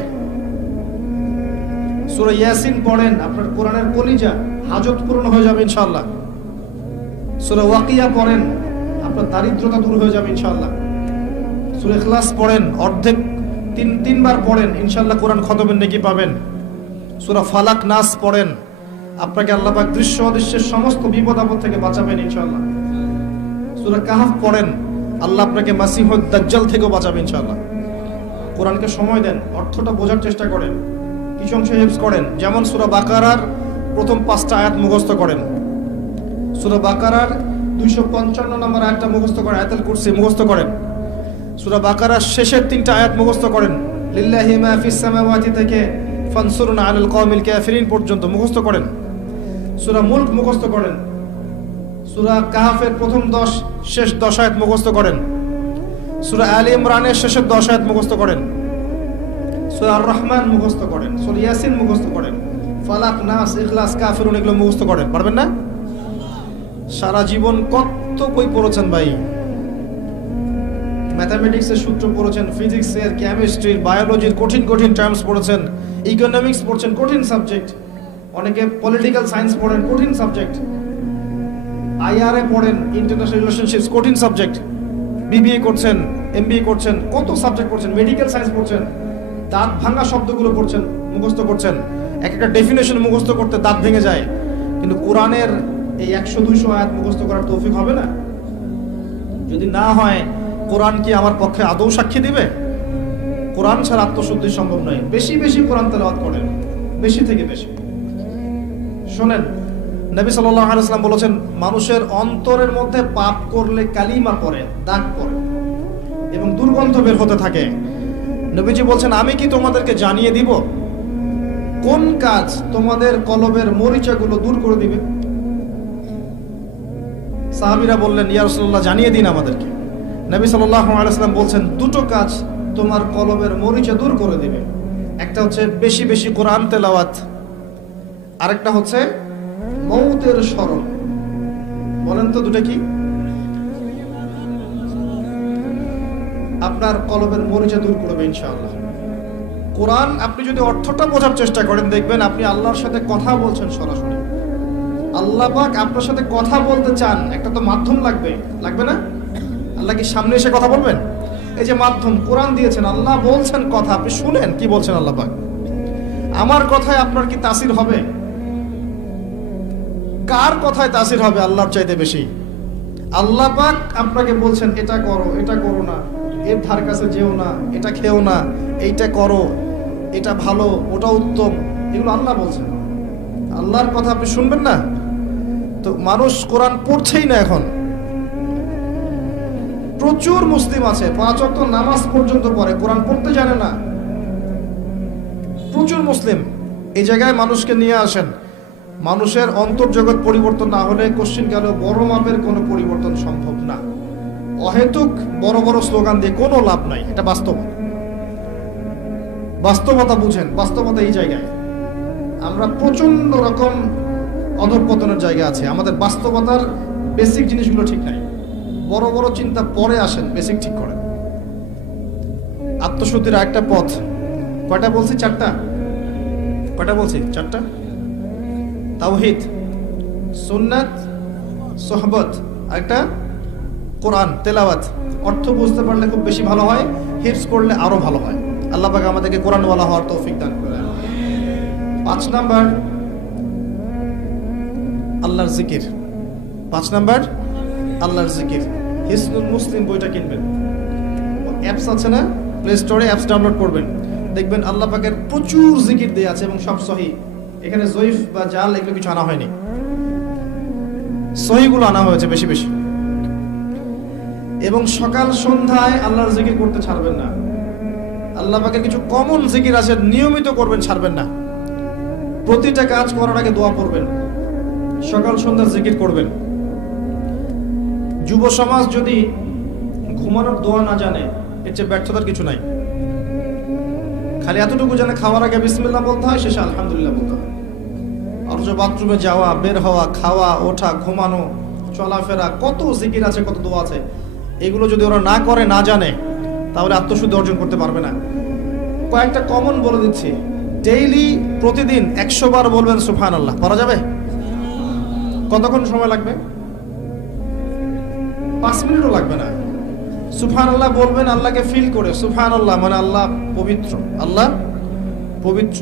সূরা ইয়াসিন পড়েন, আপনার কোরআনের কলিজা, হাজত পূরণ হয়ে যাবে ইনশাআল্লাহ। সূরা ওয়াকিয়া পড়েন, আপনার দারিদ্রতা দূর হয়ে যাবে ইনশাআল্লাহ। সূরা ইখলাস পড়েন, অর্ধেক 3 বার পড়েন, ইনশাআল্লাহ কোরআন খতমের নেকি পাবেন। সূরা ফালাক, নাস পড়েন, আপনাকে আল্লাহ পাক দৃশ্য অদৃশ্যের সমস্ত বিপদ আপদ থেকে বাঁচাবেন ইনশাআল্লাহ। সূরা কাহফ পড়েন, আল্লাহ আপনাকে মাসিহুদ দাজ্জাল থেকেও বাঁচাবেন ইনশাআল্লাহ। কোরআনকে সময় দেন, অর্থটা বোঝার চেষ্টা করেন, কিছু অংশ হিফজ করেন। যেমন সূরা বাকারার প্রথম 5টা আয়াত মুখস্থ করেন, সূরা বাকারার 255 নম্বর আয়াতটা মুখস্থ করেন, আয়াতুল কুরসি মুখস্থ করেন। সূরা বাকারার শেষের 3টা আয়াত মুখস্থ করেন, লিল্লাহি মা ফিস সামাওয়াতি থেকে ফানসুরনা আলাল কওমিল কাফিরিন পর্যন্ত মুখস্থ করেন। সূরা মুলক মুখস্থ করেন। সূরা কাহফের প্রথম 10 শেষ 10 আয়াত মুখস্থ করেন। সূরা আলে ইমরানের শেষের 10 আয়াত মুখস্থ করেন। সূরা আর রহমান মুখস্থ করেন। সূরা ইয়াসিন মুখস্থ করেন। ফালাক, নাস, ইখলাস, কাফিরুন এগুলো মুখস্থ করেন। পারবেন না? সারা জীবন কত বই পড়েছেন ভাই, ম্যাথামেটিক্সের সূত্র পড়েছেন, ফিজিক্সের, কেমিস্ট্রির, বায়োলজির কঠিন কঠিন টার্মস পড়েছেন, ইকোনমিক্স পড়ছেন, কঠিন সাবজেক্ট, অনেকে পলিটিক্যাল সায়েন্স পড়েন, কঠিন সাবজেক্ট, আইআরএ পড়েন, ইন্টারন্যাশনাল রিলেশনশিপস, কঠিন সাবজেক্ট, বিবিএ করছেন, এমবিএ করছেন, কত সাবজেক্ট পড়ছেন, মেডিকেল সায়েন্স পড়ছেন, দাঁত ভাঙা শব্দগুলো পড়ছেন, মুখস্থ করছেন, এক একটা ডেফিনেশন মুখস্থ করতে দাঁত ভেঙে যায়, কিন্তু কোরআনের এই 100-200 আয়াত মুখস্থ করার তৌফিক হবে না? যদি না হয়, কোরআন কি আমার পক্ষে আদৌ সাক্ষী দিবে? কোরআন ছাড়া আত্মশুদ্ধি সম্ভব নয়। বেশি বেশি কোরআন তেলাওয়াত করেন, বেশি থেকে বেশি। শোনেন, নবী সাল্লাল্লাহু আলাইহি ওয়াসাল্লাম বলেছেন, মানুষের অন্তরের মধ্যে পাপ করলে কালিমা পড়ে, দাগ পড়ে এবং দুর্গন্ধ বের হতে থাকে। নবীজি বলছেন, আমি কি তোমাদেরকে জানিয়ে দিব কোন কাজ তোমাদের কলবের মরিচাগুলো দূর করে দিবে? সাহাবীরা বললেন, ইয়া রাসূলুল্লাহ, জানিয়ে দিন আমাদেরকে। নবী সাল্লাল্লাহু আলাইহি ওয়াসাল্লাম বলছেন, দুটো কাজ তোমার কলবের মরিচা দূর করে দিবে। একটা হচ্ছে বেশি বেশি কোরআন তেলাওয়াত, আরেকটা হচ্ছে মৌতের স্মরণ। বলেন তো দুটো কি? আপনার কলবের মরিচা দূর করবে ইনশাআল্লাহ। কোরআন আপনি যদি অর্থটা বোঝার চেষ্টা করেন, দেখবেন আপনি আল্লাহর সাথে কথা বলছেন সরাসরি। আল্লাহ পাক আপনার সাথে কথা বলতে চান, একটা তো মাধ্যম লাগবে, লাগবে না? আল্লাহ কি সামনে এসে কথা বলবেন? এই যে মাধ্যম কোরআন দিয়েছেন, আল্লাহ বলছেন কথা, আপনি শুনেন কি বলছেন আল্লাহ পাক। আমার কথায় আপনার কি তাসির হবে? কার কথায় তাসির হবে আল্লাহর চাইতে বেশি? আল্লাহ পাক আপনাকে বলছেন, এটা করো, এটা করো না, এর ধার কাছে যেও না, এটা খেও না, এইটা করো, এটা ভালো, ওটা উত্তম, এগুলো আল্লাহ বলছেন। আল্লাহর কথা আপনি শুনবেন না? তো মানুষ কোরআন পড়ছেই না এখন। প্রচুর মুসলিম আছে 5 ওয়াক্ত নামাজ পর্যন্ত পড়ে, কোরআন পড়তে জানে না। প্রচুর মুসলিম। এই জায়গায় মানুষকে নিয়ে আসেন, মানুষের অন্তর্জগৎ পরিবর্তন না হলে কোশ্চিন গেল বড় মাপের কোনো পরিবর্তন সম্ভব না। অহেতুক বড় বড় স্লোগান দিয়ে কোনো লাভ নাই, এটা বাস্তব। বাস্তবতা বুঝেন, বাস্তবতা এই জায়গায় আমরা প্রচন্ড রকম অধঃপতনের জায়গা আছে। আমাদের বাস্তবতার বেসিক জিনিসগুলো ঠিক নাই। বড় বড় চিন্তা পরে আসেন, বেসিক ঠিক করেন। আত্মশুদ্ধির একটা পথ, কয়টা বলছি? 4টা। কয়টা বলছি? 4টা। তাওহীদ, সুন্নাত, সোহবত, একটা কোরআন তেলাওয়াত। অর্থ বুঝতে পারলে খুব বেশি ভালো হয়, হিফজ করলে আরো ভালো হয়। আল্লাহ পাক আমাদেরকে কোরআনওয়ালা হওয়ার তৌফিক দান করেন। 5 নাম্বার আল্লাহর জিকির। 5 নাম্বার আল্লাহর জিকির। হিসনুল মুসলিম বইটা কিনবেন, অ্যাপস আছে না, প্লে স্টোরে অ্যাপস ডাউনলোড করবেন, দেখবেন আল্লাহ পাকের প্রচুর জিকির দেয়া আছে এবং সব সহিহ। এখানে জয়ীফ বা জাল এগুলো কিছু আনা হয়নি, সহিহগুলো আনা হয়েছে বেশি বেশি। এবং সকাল সন্ধ্যায় আল্লাহর জিকির করতে ছাড়বেন না। আল্লাহ পাকের কিছু কমন জিকির আছে, নিয়মিত করবেন, ছাড়বেন না। প্রতিটা কাজ করার আগে দোয়া করবেন, সকাল সন্ধ্যা জিকির করবেন। যুব সমাজ যদি ঘুমানোর দোয়া না জানে, এর চেয়ে ব্যর্থতার কিছু নাই। খালি এতটুকু জানে খাওয়ার আগে বিসমিল্লাহ বলতে হয়, শেষে আলহামদুলিল্লাহ বলতে হয়। আর যে বাথরুমে যাওয়া, বের হওয়া, খাওয়া, ওঠা, ঘুমানো, চলাফেরা, কত জিকির আছে, কত দোয়া আছে, এগুলো যদি ওরা না করে, না জানে, তাহলে আত্মশুদ্ধি অর্জন করতে পারবে না। কয়েকটা কমন বলে দিচ্ছি। ডেইলি, প্রতিদিন 100 বার বলবেন সুবহানাল্লাহ। পারা যাবে? কতক্ষণ সময় লাগবে? 5 মিনিটও লাগবে না। সুবহানাল্লাহ বলবেন, আল্লাহকে ফিল করে। সুবহানাল্লাহ মানে আল্লাহ পবিত্র, আল্লাহ পবিত্র।